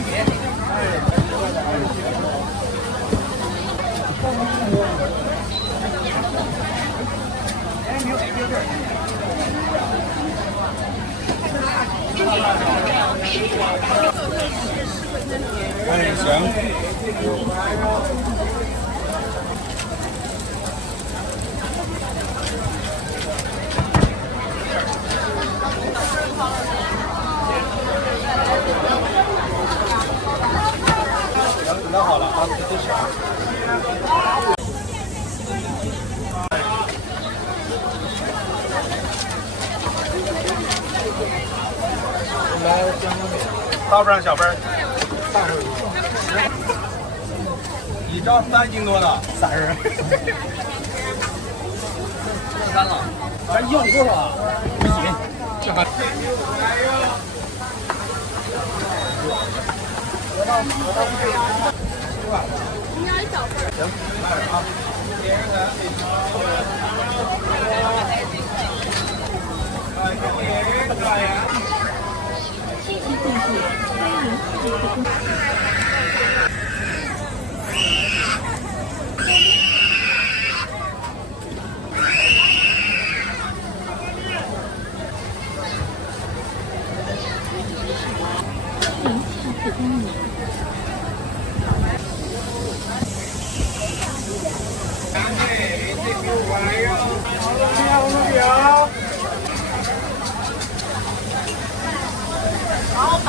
哎，行。准备好了啊，自己选。大份小份？大份。1张3斤多的，30。3了，咱要多少啊？1斤。这还。你要1小份。行，2啊。老板。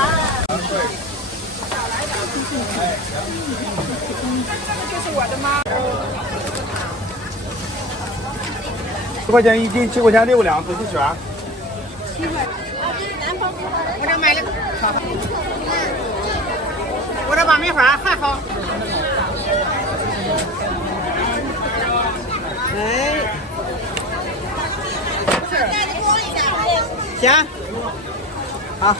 这是我的吗？10块钱1斤，7块钱6两，自己选。7块。我这买了个。我这把米饭还好。哎。行。好。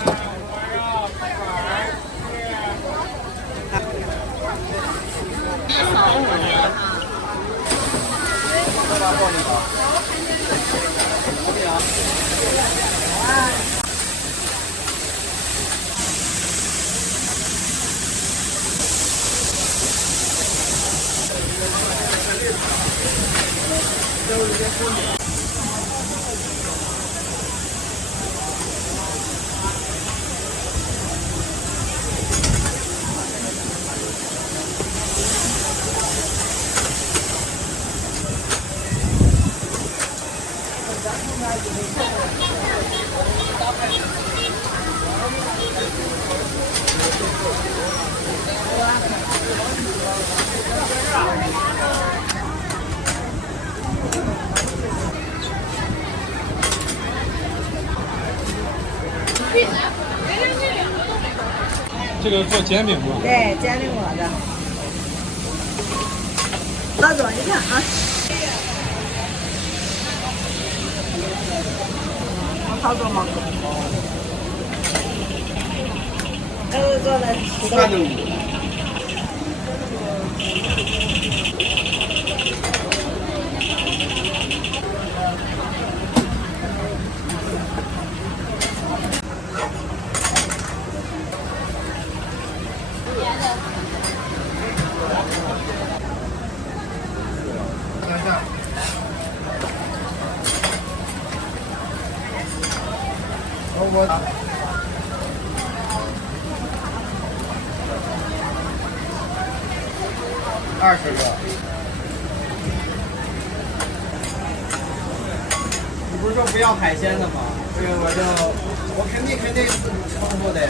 这个做煎饼吗？对，煎饼我的。老总，你看啊。好做吗？做的。3个5。20个。你不是说不要海鲜的吗？这个我肯定重复的呀。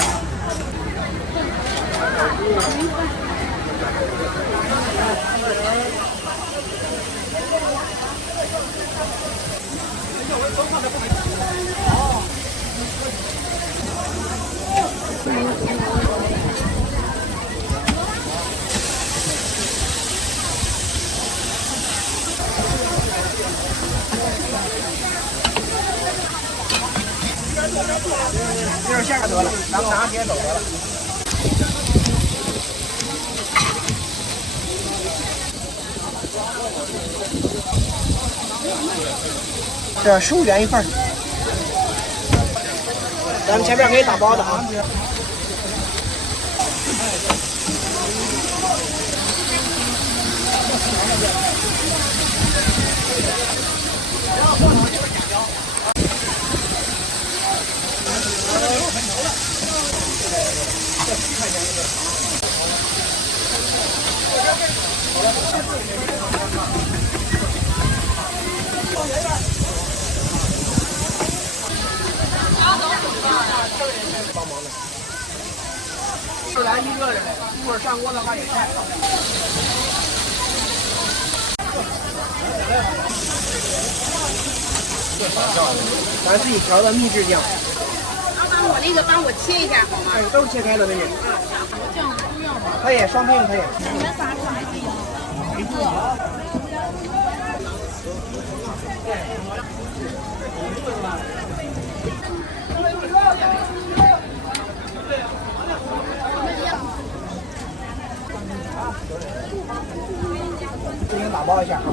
就是下得了，咱们拿别走得了。这15元一份，咱们前面给你打包的啊。帮忙的，就咱一个人，一会儿上锅的话也菜。咱自己调的秘制酱。老板，我那个帮我切一下好吗？哎，都是切开的，美女。酱不要吗？可以，双拼可以。你们仨吃还是一个？自行打包一下啊。